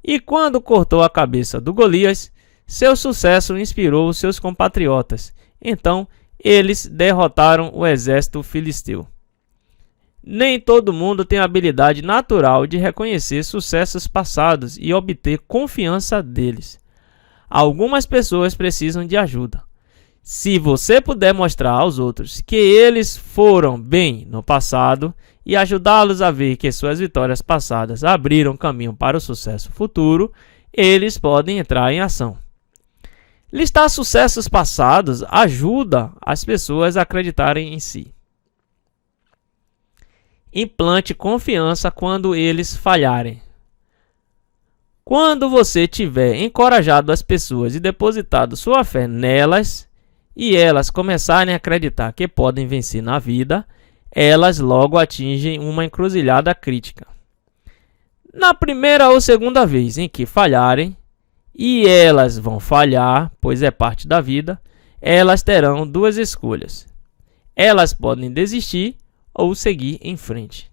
E quando cortou a cabeça do Golias, seu sucesso inspirou seus compatriotas. Então, eles derrotaram o exército filisteu. Nem todo mundo tem a habilidade natural de reconhecer sucessos passados e obter confiança deles. Algumas pessoas precisam de ajuda. Se você puder mostrar aos outros que eles foram bem no passado e ajudá-los a ver que suas vitórias passadas abriram caminho para o sucesso futuro, eles podem entrar em ação. Listar sucessos passados ajuda as pessoas a acreditarem em si. Implante confiança quando eles falharem. Quando você tiver encorajado as pessoas e depositado sua fé nelas, e elas começarem a acreditar que podem vencer na vida, elas logo atingem uma encruzilhada crítica. Na primeira ou segunda vez em que falharem, e elas vão falhar, pois é parte da vida, elas terão duas escolhas. Elas podem desistir ou seguir em frente.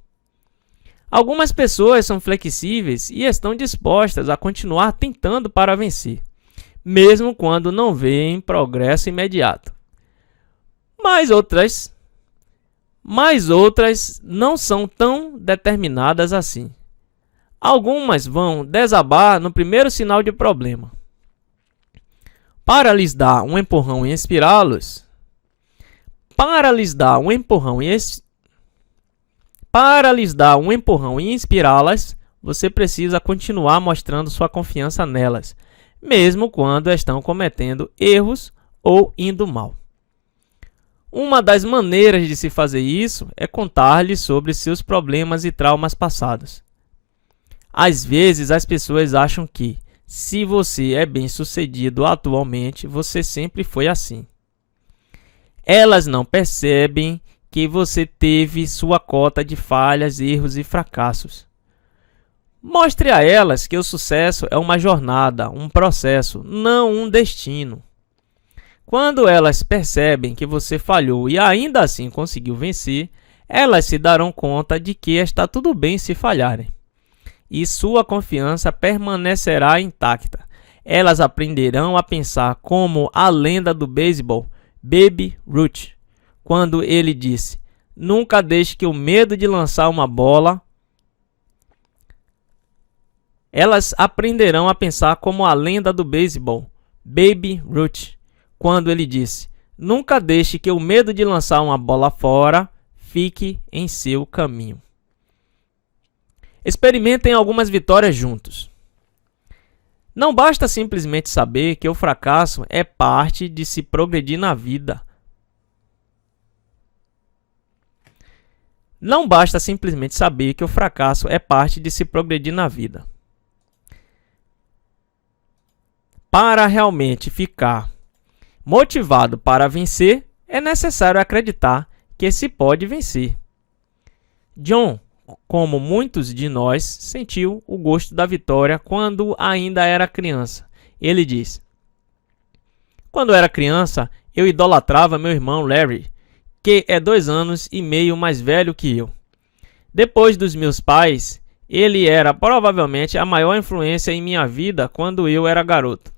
Algumas pessoas são flexíveis e estão dispostas a continuar tentando para vencer, mesmo quando não veem progresso imediato. Mas outras não são tão determinadas assim. Algumas vão desabar no primeiro sinal de problema. Para lhes dar um empurrão e inspirá-las, você precisa continuar mostrando sua confiança nelas, mesmo quando estão cometendo erros ou indo mal. Uma das maneiras de se fazer isso é contar-lhes sobre seus problemas e traumas passados. Às vezes as pessoas acham que, se você é bem-sucedido atualmente, você sempre foi assim. Elas não percebem que você teve sua cota de falhas, erros e fracassos. Mostre a elas que o sucesso é uma jornada, um processo, não um destino. Quando elas percebem que você falhou e ainda assim conseguiu vencer, elas se darão conta de que está tudo bem se falharem. E sua confiança permanecerá intacta. Elas aprenderão a pensar como a lenda do beisebol, Babe Ruth, quando ele disse: "Nunca deixe que o medo de lançar uma bola..." Elas aprenderão a pensar como a lenda do beisebol, Babe Ruth, quando ele disse: "Nunca deixe que o medo de lançar uma bola fora fique em seu caminho." Experimentem algumas vitórias juntos. Não basta simplesmente saber que o fracasso é parte de se progredir na vida. Para realmente ficar motivado para vencer, é necessário acreditar que se pode vencer. John, como muitos de nós, sentiu o gosto da vitória quando ainda era criança. Ele diz: "Quando era criança, eu idolatrava meu irmão Larry, que é 2 anos e meio mais velho que eu. Depois dos meus pais, ele era provavelmente a maior influência em minha vida quando eu era garoto.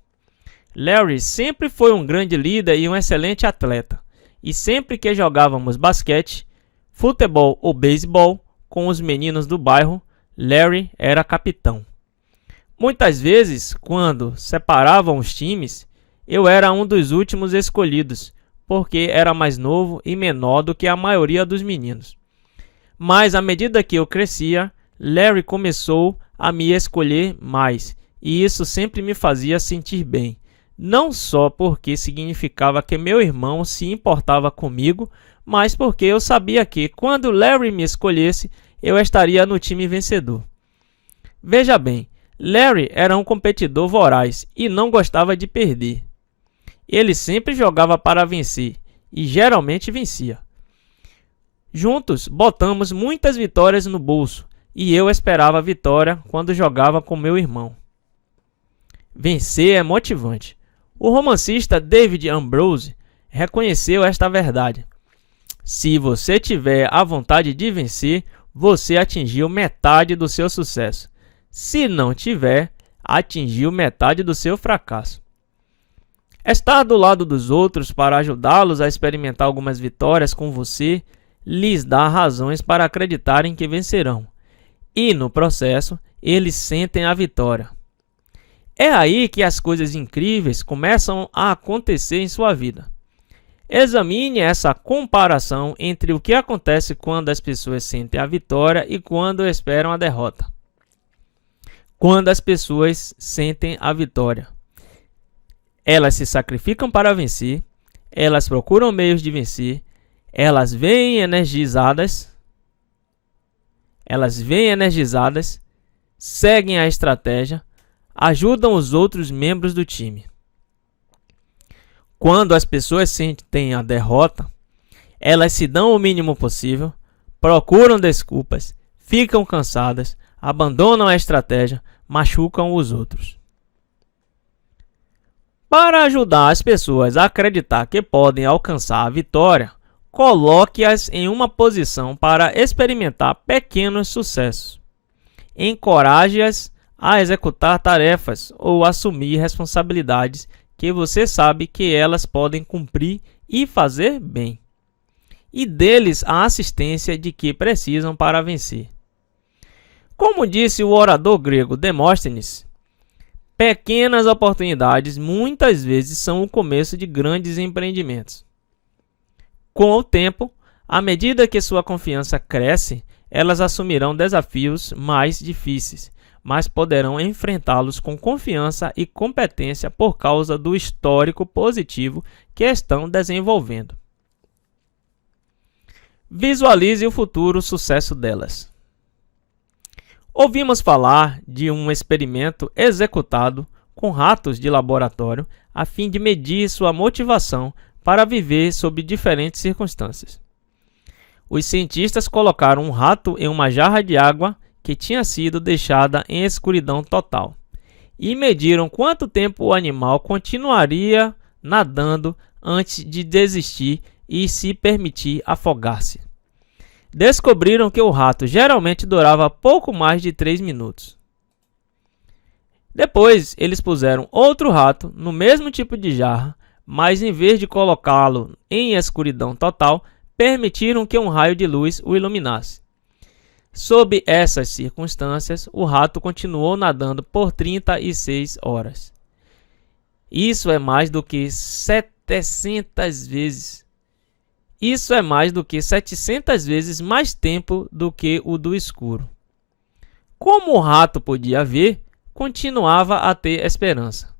Larry sempre foi um grande líder e um excelente atleta, e sempre que jogávamos basquete, futebol ou beisebol com os meninos do bairro, Larry era capitão. Muitas vezes, quando separavam os times, eu era um dos últimos escolhidos, porque era mais novo e menor do que a maioria dos meninos. Mas à medida que eu crescia, Larry começou a me escolher mais, e isso sempre me fazia sentir bem. Não só porque significava que meu irmão se importava comigo, mas porque eu sabia que, quando Larry me escolhesse, eu estaria no time vencedor. Veja bem, Larry era um competidor voraz e não gostava de perder. Ele sempre jogava para vencer e geralmente vencia. Juntos, botamos muitas vitórias no bolso e eu esperava a vitória quando jogava com meu irmão. Vencer é motivante. O romancista David Ambrose reconheceu esta verdade. Se você tiver a vontade de vencer, você atingiu metade do seu sucesso. Se não tiver, atingiu metade do seu fracasso. Estar do lado dos outros para ajudá-los a experimentar algumas vitórias com você lhes dá razões para acreditarem que vencerão. E, no processo, eles sentem a vitória. É aí que as coisas incríveis começam a acontecer em sua vida. Examine essa comparação entre o que acontece quando as pessoas sentem a vitória e quando esperam a derrota. Quando as pessoas sentem a vitória, elas se sacrificam para vencer, elas procuram meios de vencer, elas vêm energizadas, seguem a estratégia, ajudam os outros membros do time. Quando as pessoas sentem a derrota, elas se dão o mínimo possível, procuram desculpas, ficam cansadas, abandonam a estratégia, machucam os outros. Para ajudar as pessoas a acreditar que podem alcançar a vitória, coloque-as em uma posição para experimentar pequenos sucessos. Encoraje-as a executar tarefas ou assumir responsabilidades que você sabe que elas podem cumprir e fazer bem. E dê-lhes a assistência de que precisam para vencer. Como disse o orador grego Demóstenes, pequenas oportunidades muitas vezes são o começo de grandes empreendimentos. Com o tempo, à medida que sua confiança cresce, elas assumirão desafios mais difíceis, mas poderão enfrentá-los com confiança e competência por causa do histórico positivo que estão desenvolvendo. Visualize o futuro sucesso delas. Ouvimos falar de um experimento executado com ratos de laboratório a fim de medir sua motivação para viver sob diferentes circunstâncias. Os cientistas colocaram um rato em uma jarra de água que tinha sido deixada em escuridão total e mediram quanto tempo o animal continuaria nadando antes de desistir e se permitir afogar-se. Descobriram que o rato geralmente durava pouco mais de 3 minutos. Depois, eles puseram outro rato no mesmo tipo de jarra, mas em vez de colocá-lo em escuridão total, permitiram que um raio de luz o iluminasse. Sob essas circunstâncias, o rato continuou nadando por 36 horas. Isso é mais do que 700 vezes. Isso é mais do que 700 vezes mais tempo do que o do escuro. Como o rato podia ver, continuava a ter esperança.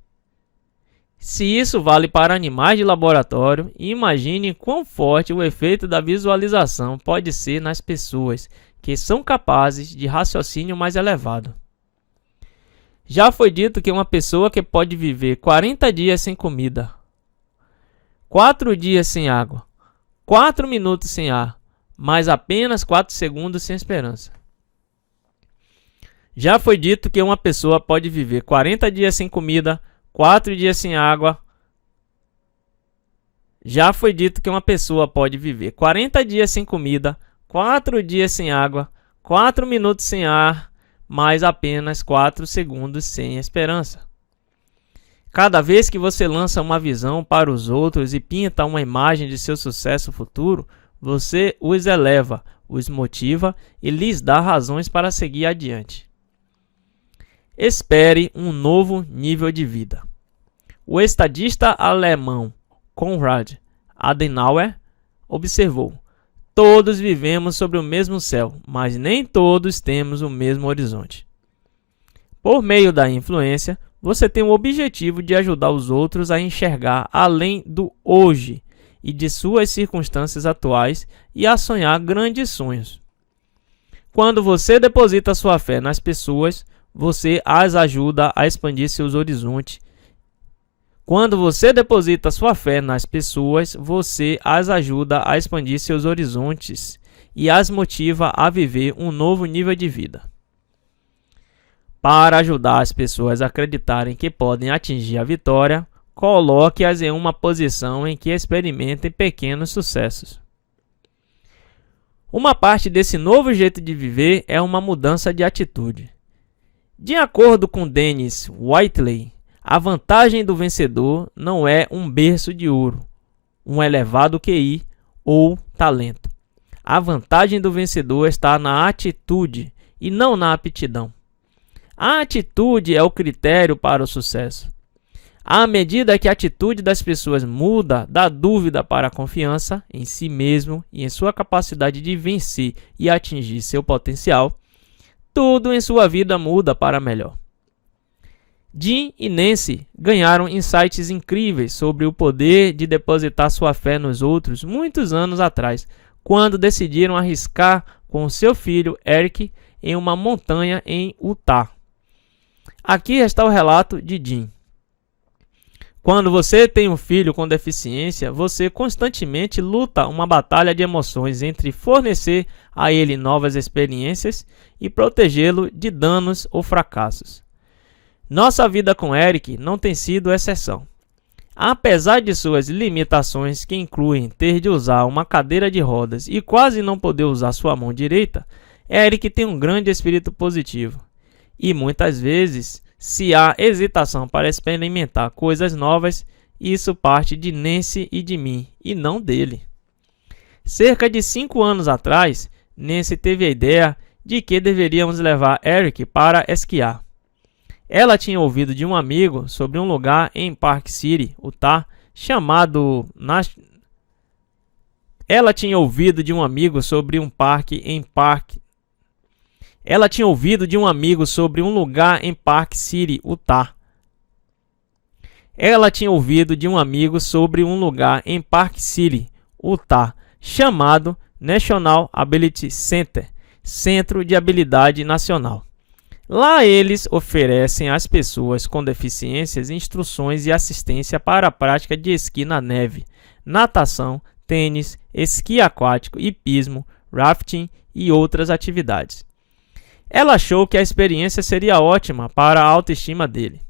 Se isso vale para animais de laboratório, imagine quão forte o efeito da visualização pode ser nas pessoas que são capazes de raciocínio mais elevado. Já foi dito que uma pessoa que pode viver 40 dias sem comida, 4 dias sem água, 4 minutos sem ar, mas apenas 4 segundos sem esperança. Já foi dito que uma pessoa pode viver 40 dias sem comida, 4 dias sem água. Já foi dito que uma pessoa pode viver 40 dias sem comida, 4 dias sem água, 4 minutos sem ar, mas apenas 4 segundos sem esperança. Cada vez que você lança uma visão para os outros e pinta uma imagem de seu sucesso futuro, você os eleva, os motiva e lhes dá razões para seguir adiante. Espere um novo nível de vida. O estadista alemão Konrad Adenauer observou: todos vivemos sobre o mesmo céu, mas nem todos temos o mesmo horizonte. Por meio da influência, você tem o objetivo de ajudar os outros a enxergar além do hoje e de suas circunstâncias atuais e a sonhar grandes sonhos. Quando você deposita sua fé nas pessoas, você as ajuda a expandir seus horizontes. Quando você deposita sua fé nas pessoas, você as ajuda a expandir seus horizontes e as motiva a viver um novo nível de vida. Para ajudar as pessoas a acreditarem que podem atingir a vitória, coloque-as em uma posição em que experimentem pequenos sucessos. Uma parte desse novo jeito de viver é uma mudança de atitude. De acordo com Dennis Whiteley, a vantagem do vencedor não é um berço de ouro, um elevado QI ou talento. A vantagem do vencedor está na atitude e não na aptidão. A atitude é o critério para o sucesso. À medida que a atitude das pessoas muda da dúvida para a confiança em si mesmo e em sua capacidade de vencer e atingir seu potencial, tudo em sua vida muda para melhor. Jim e Nancy ganharam insights incríveis sobre o poder de depositar sua fé nos outros muitos anos atrás, quando decidiram arriscar com seu filho Eric em uma montanha em Utah. Aqui está o relato de Jim. Quando você tem um filho com deficiência, você constantemente luta uma batalha de emoções entre fornecer a ele novas experiências e protegê-lo de danos ou fracassos. Nossa vida com Eric não tem sido exceção. Apesar de suas limitações, que incluem ter de usar uma cadeira de rodas e quase não poder usar sua mão direita, Eric tem um grande espírito positivo. E muitas vezes, se há hesitação para experimentar coisas novas, isso parte de Nancy e de mim, e não dele. Cerca de 5 anos atrás, Nancy teve a ideia de que deveríamos levar Eric para esquiar. Ela tinha ouvido de um amigo sobre um lugar em Park City, Utah, chamado Ela tinha ouvido de um amigo sobre um lugar em Park City, Utah. Chamado National Ability Center, Centro de Habilidade Nacional. Lá eles oferecem às pessoas com deficiências instruções e assistência para a prática de esqui na neve, natação, tênis, esqui aquático, hipismo, rafting e outras atividades. Ela achou que a experiência seria ótima para a autoestima dele.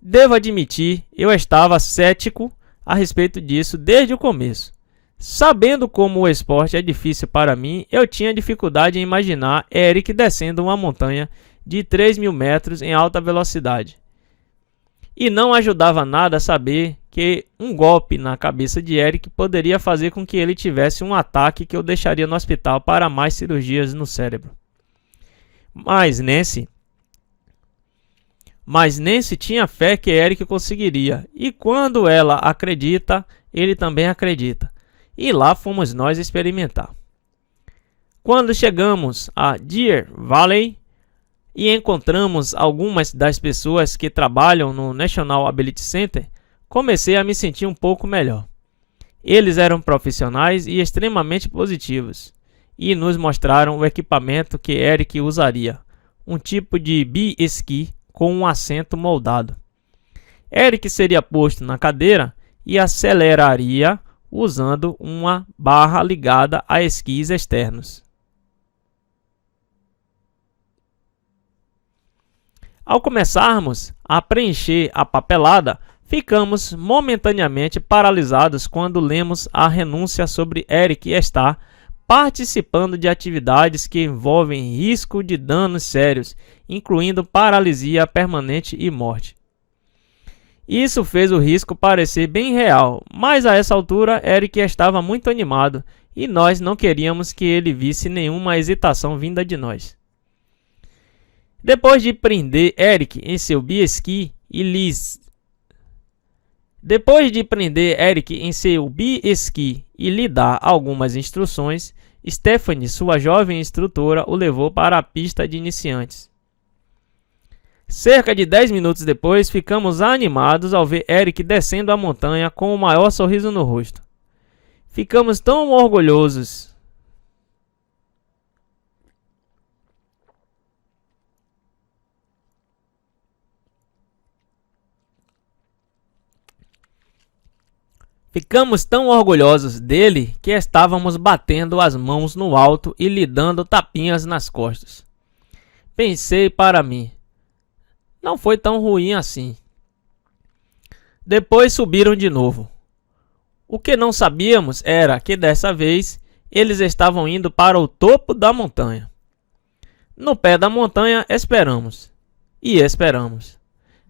Devo admitir, eu estava cético a respeito disso desde o começo. Sabendo como o esporte é difícil para mim, eu tinha dificuldade em imaginar Eric descendo uma montanha de 3.000 metros em alta velocidade. E não ajudava nada saber que um golpe na cabeça de Eric poderia fazer com que ele tivesse um ataque que o deixaria no hospital para mais cirurgias no cérebro. Mas Nancy tinha fé que Eric conseguiria, e quando ela acredita, ele também acredita. E lá fomos nós experimentar. Quando chegamos a Deer Valley e encontramos algumas das pessoas que trabalham no National Ability Center, comecei a me sentir um pouco melhor. Eles eram profissionais e extremamente positivos, e nos mostraram o equipamento que Eric usaria, um tipo de bi-esqui com um assento moldado. Eric seria posto na cadeira e aceleraria usando uma barra ligada a esquis externos. Ao começarmos a preencher a papelada, ficamos momentaneamente paralisados quando lemos a renúncia sobre Eric estar participando de atividades que envolvem risco de danos sérios, incluindo paralisia permanente e morte. Isso fez o risco parecer bem real, mas a essa altura Eric estava muito animado e nós não queríamos que ele visse nenhuma hesitação vinda de nós. Depois de prender Eric em seu bi-esqui e lhe dar algumas instruções, Stephanie, sua jovem instrutora, o levou para a pista de iniciantes. Cerca de 10 minutos depois, ficamos animados ao ver Eric descendo a montanha com o maior sorriso no rosto. Ficamos tão orgulhosos. Ficamos tão orgulhosos dele que estávamos batendo as mãos no alto e lhe dando tapinhas nas costas. Pensei para mim, não foi tão ruim assim. Depois subiram de novo. O que não sabíamos era que dessa vez eles estavam indo para o topo da montanha. No pé da montanha esperamos. E esperamos.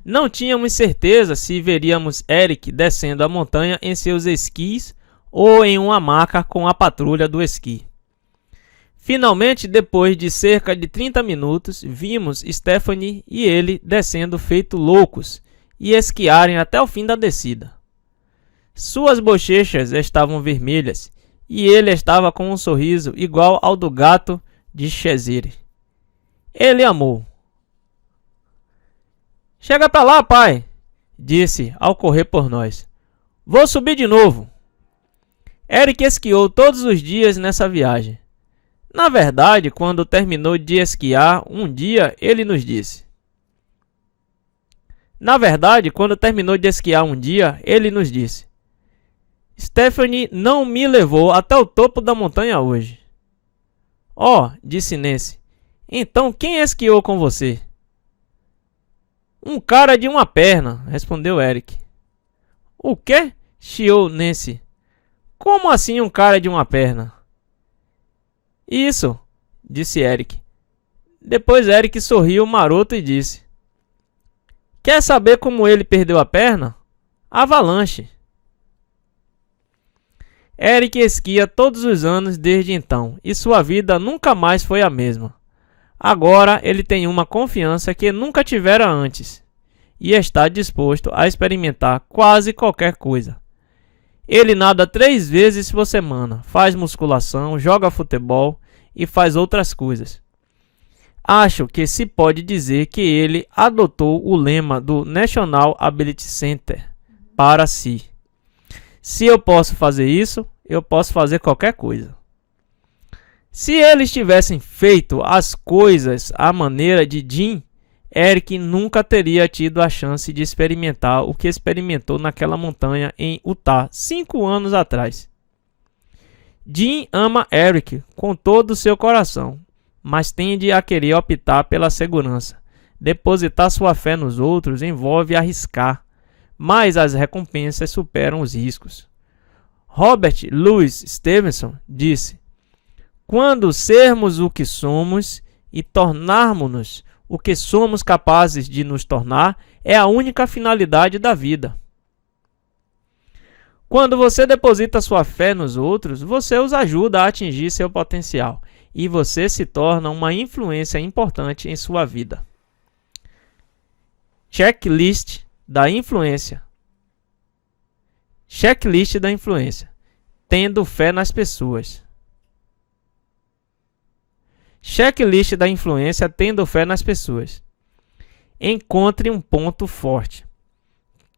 Não tínhamos certeza se veríamos Eric descendo a montanha em seus esquis ou em uma maca com a patrulha do esqui. Finalmente, depois de cerca de 30 minutos, vimos Stephanie e ele descendo feito loucos e esquiarem até o fim da descida. Suas bochechas estavam vermelhas e ele estava com um sorriso igual ao do gato de Cheshire. Ele amou. "Chega pra lá, pai", disse ao correr por nós. "Vou subir de novo." Eric esquiou todos os dias nessa viagem. Na verdade, quando terminou de esquiar um dia, ele nos disse: "Stephanie não me levou até o topo da montanha hoje." "Oh", disse Nancy, "então quem esquiou com você?" "Um cara de uma perna", respondeu Eric. "O quê?", chiou Nancy. "Como assim um cara de uma perna?" "Isso", disse Eric. Depois Eric sorriu maroto e disse: "Quer saber como ele perdeu a perna? Avalanche." Eric esquia todos os anos desde então, e sua vida nunca mais foi a mesma. Agora ele tem uma confiança que nunca tivera antes, e está disposto a experimentar quase qualquer coisa. Ele nada 3 vezes por semana, faz musculação, joga futebol e faz outras coisas. Acho que se pode dizer que ele adotou o lema do National Ability Center para si. Se eu posso fazer isso, eu posso fazer qualquer coisa. Se eles tivessem feito as coisas à maneira de Jim, Eric nunca teria tido a chance de experimentar o que experimentou naquela montanha em Utah 5 anos atrás. Jim ama Eric com todo o seu coração, mas tende a querer optar pela segurança. Depositar sua fé nos outros envolve arriscar, mas as recompensas superam os riscos. Robert Louis Stevenson disse: "Quando sermos o que somos e tornarmos-nos o que somos capazes de nos tornar, é a única finalidade da vida." Quando você deposita sua fé nos outros, você os ajuda a atingir seu potencial e você se torna uma influência importante em sua vida. Checklist da influência. Checklist da influência. Tendo fé nas pessoas. Checklist da influência tendo fé nas pessoas. Encontre um ponto forte.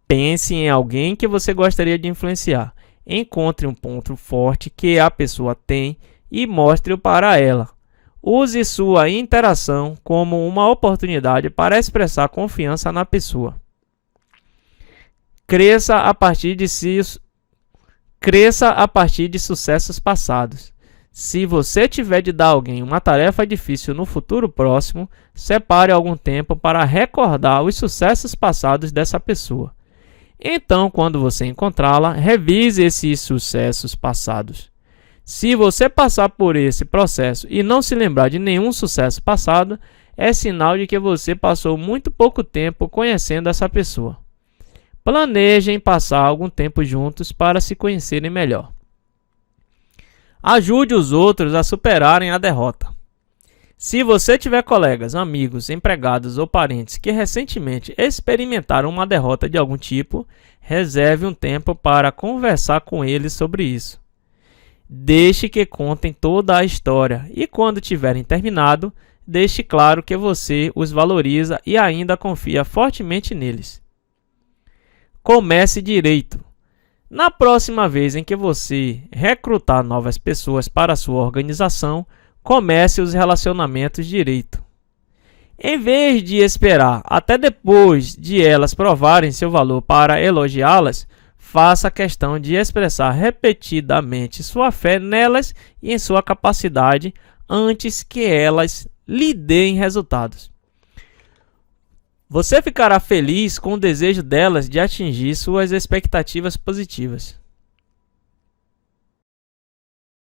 Pense em alguém que você gostaria de influenciar. Encontre um ponto forte que a pessoa tem e mostre-o para ela. Use sua interação como uma oportunidade para expressar confiança na pessoa. Cresça a partir de sucessos passados. Se você tiver de dar a alguém uma tarefa difícil no futuro próximo, separe algum tempo para recordar os sucessos passados dessa pessoa. Então, quando você encontrá-la, revise esses sucessos passados. Se você passar por esse processo e não se lembrar de nenhum sucesso passado, é sinal de que você passou muito pouco tempo conhecendo essa pessoa. Planejem passar algum tempo juntos para se conhecerem melhor. Ajude os outros a superarem a derrota. Se você tiver colegas, amigos, empregados ou parentes que recentemente experimentaram uma derrota de algum tipo, reserve um tempo para conversar com eles sobre isso. Deixe que contem toda a história e, quando tiverem terminado, deixe claro que você os valoriza e ainda confia fortemente neles. Comece direito. Na próxima vez em que você recrutar novas pessoas para a sua organização, comece os relacionamentos direito. Em vez de esperar até depois de elas provarem seu valor para elogiá-las, faça questão de expressar repetidamente sua fé nelas e em sua capacidade antes que elas lhe deem resultados. Você ficará feliz com o desejo delas de atingir suas expectativas positivas.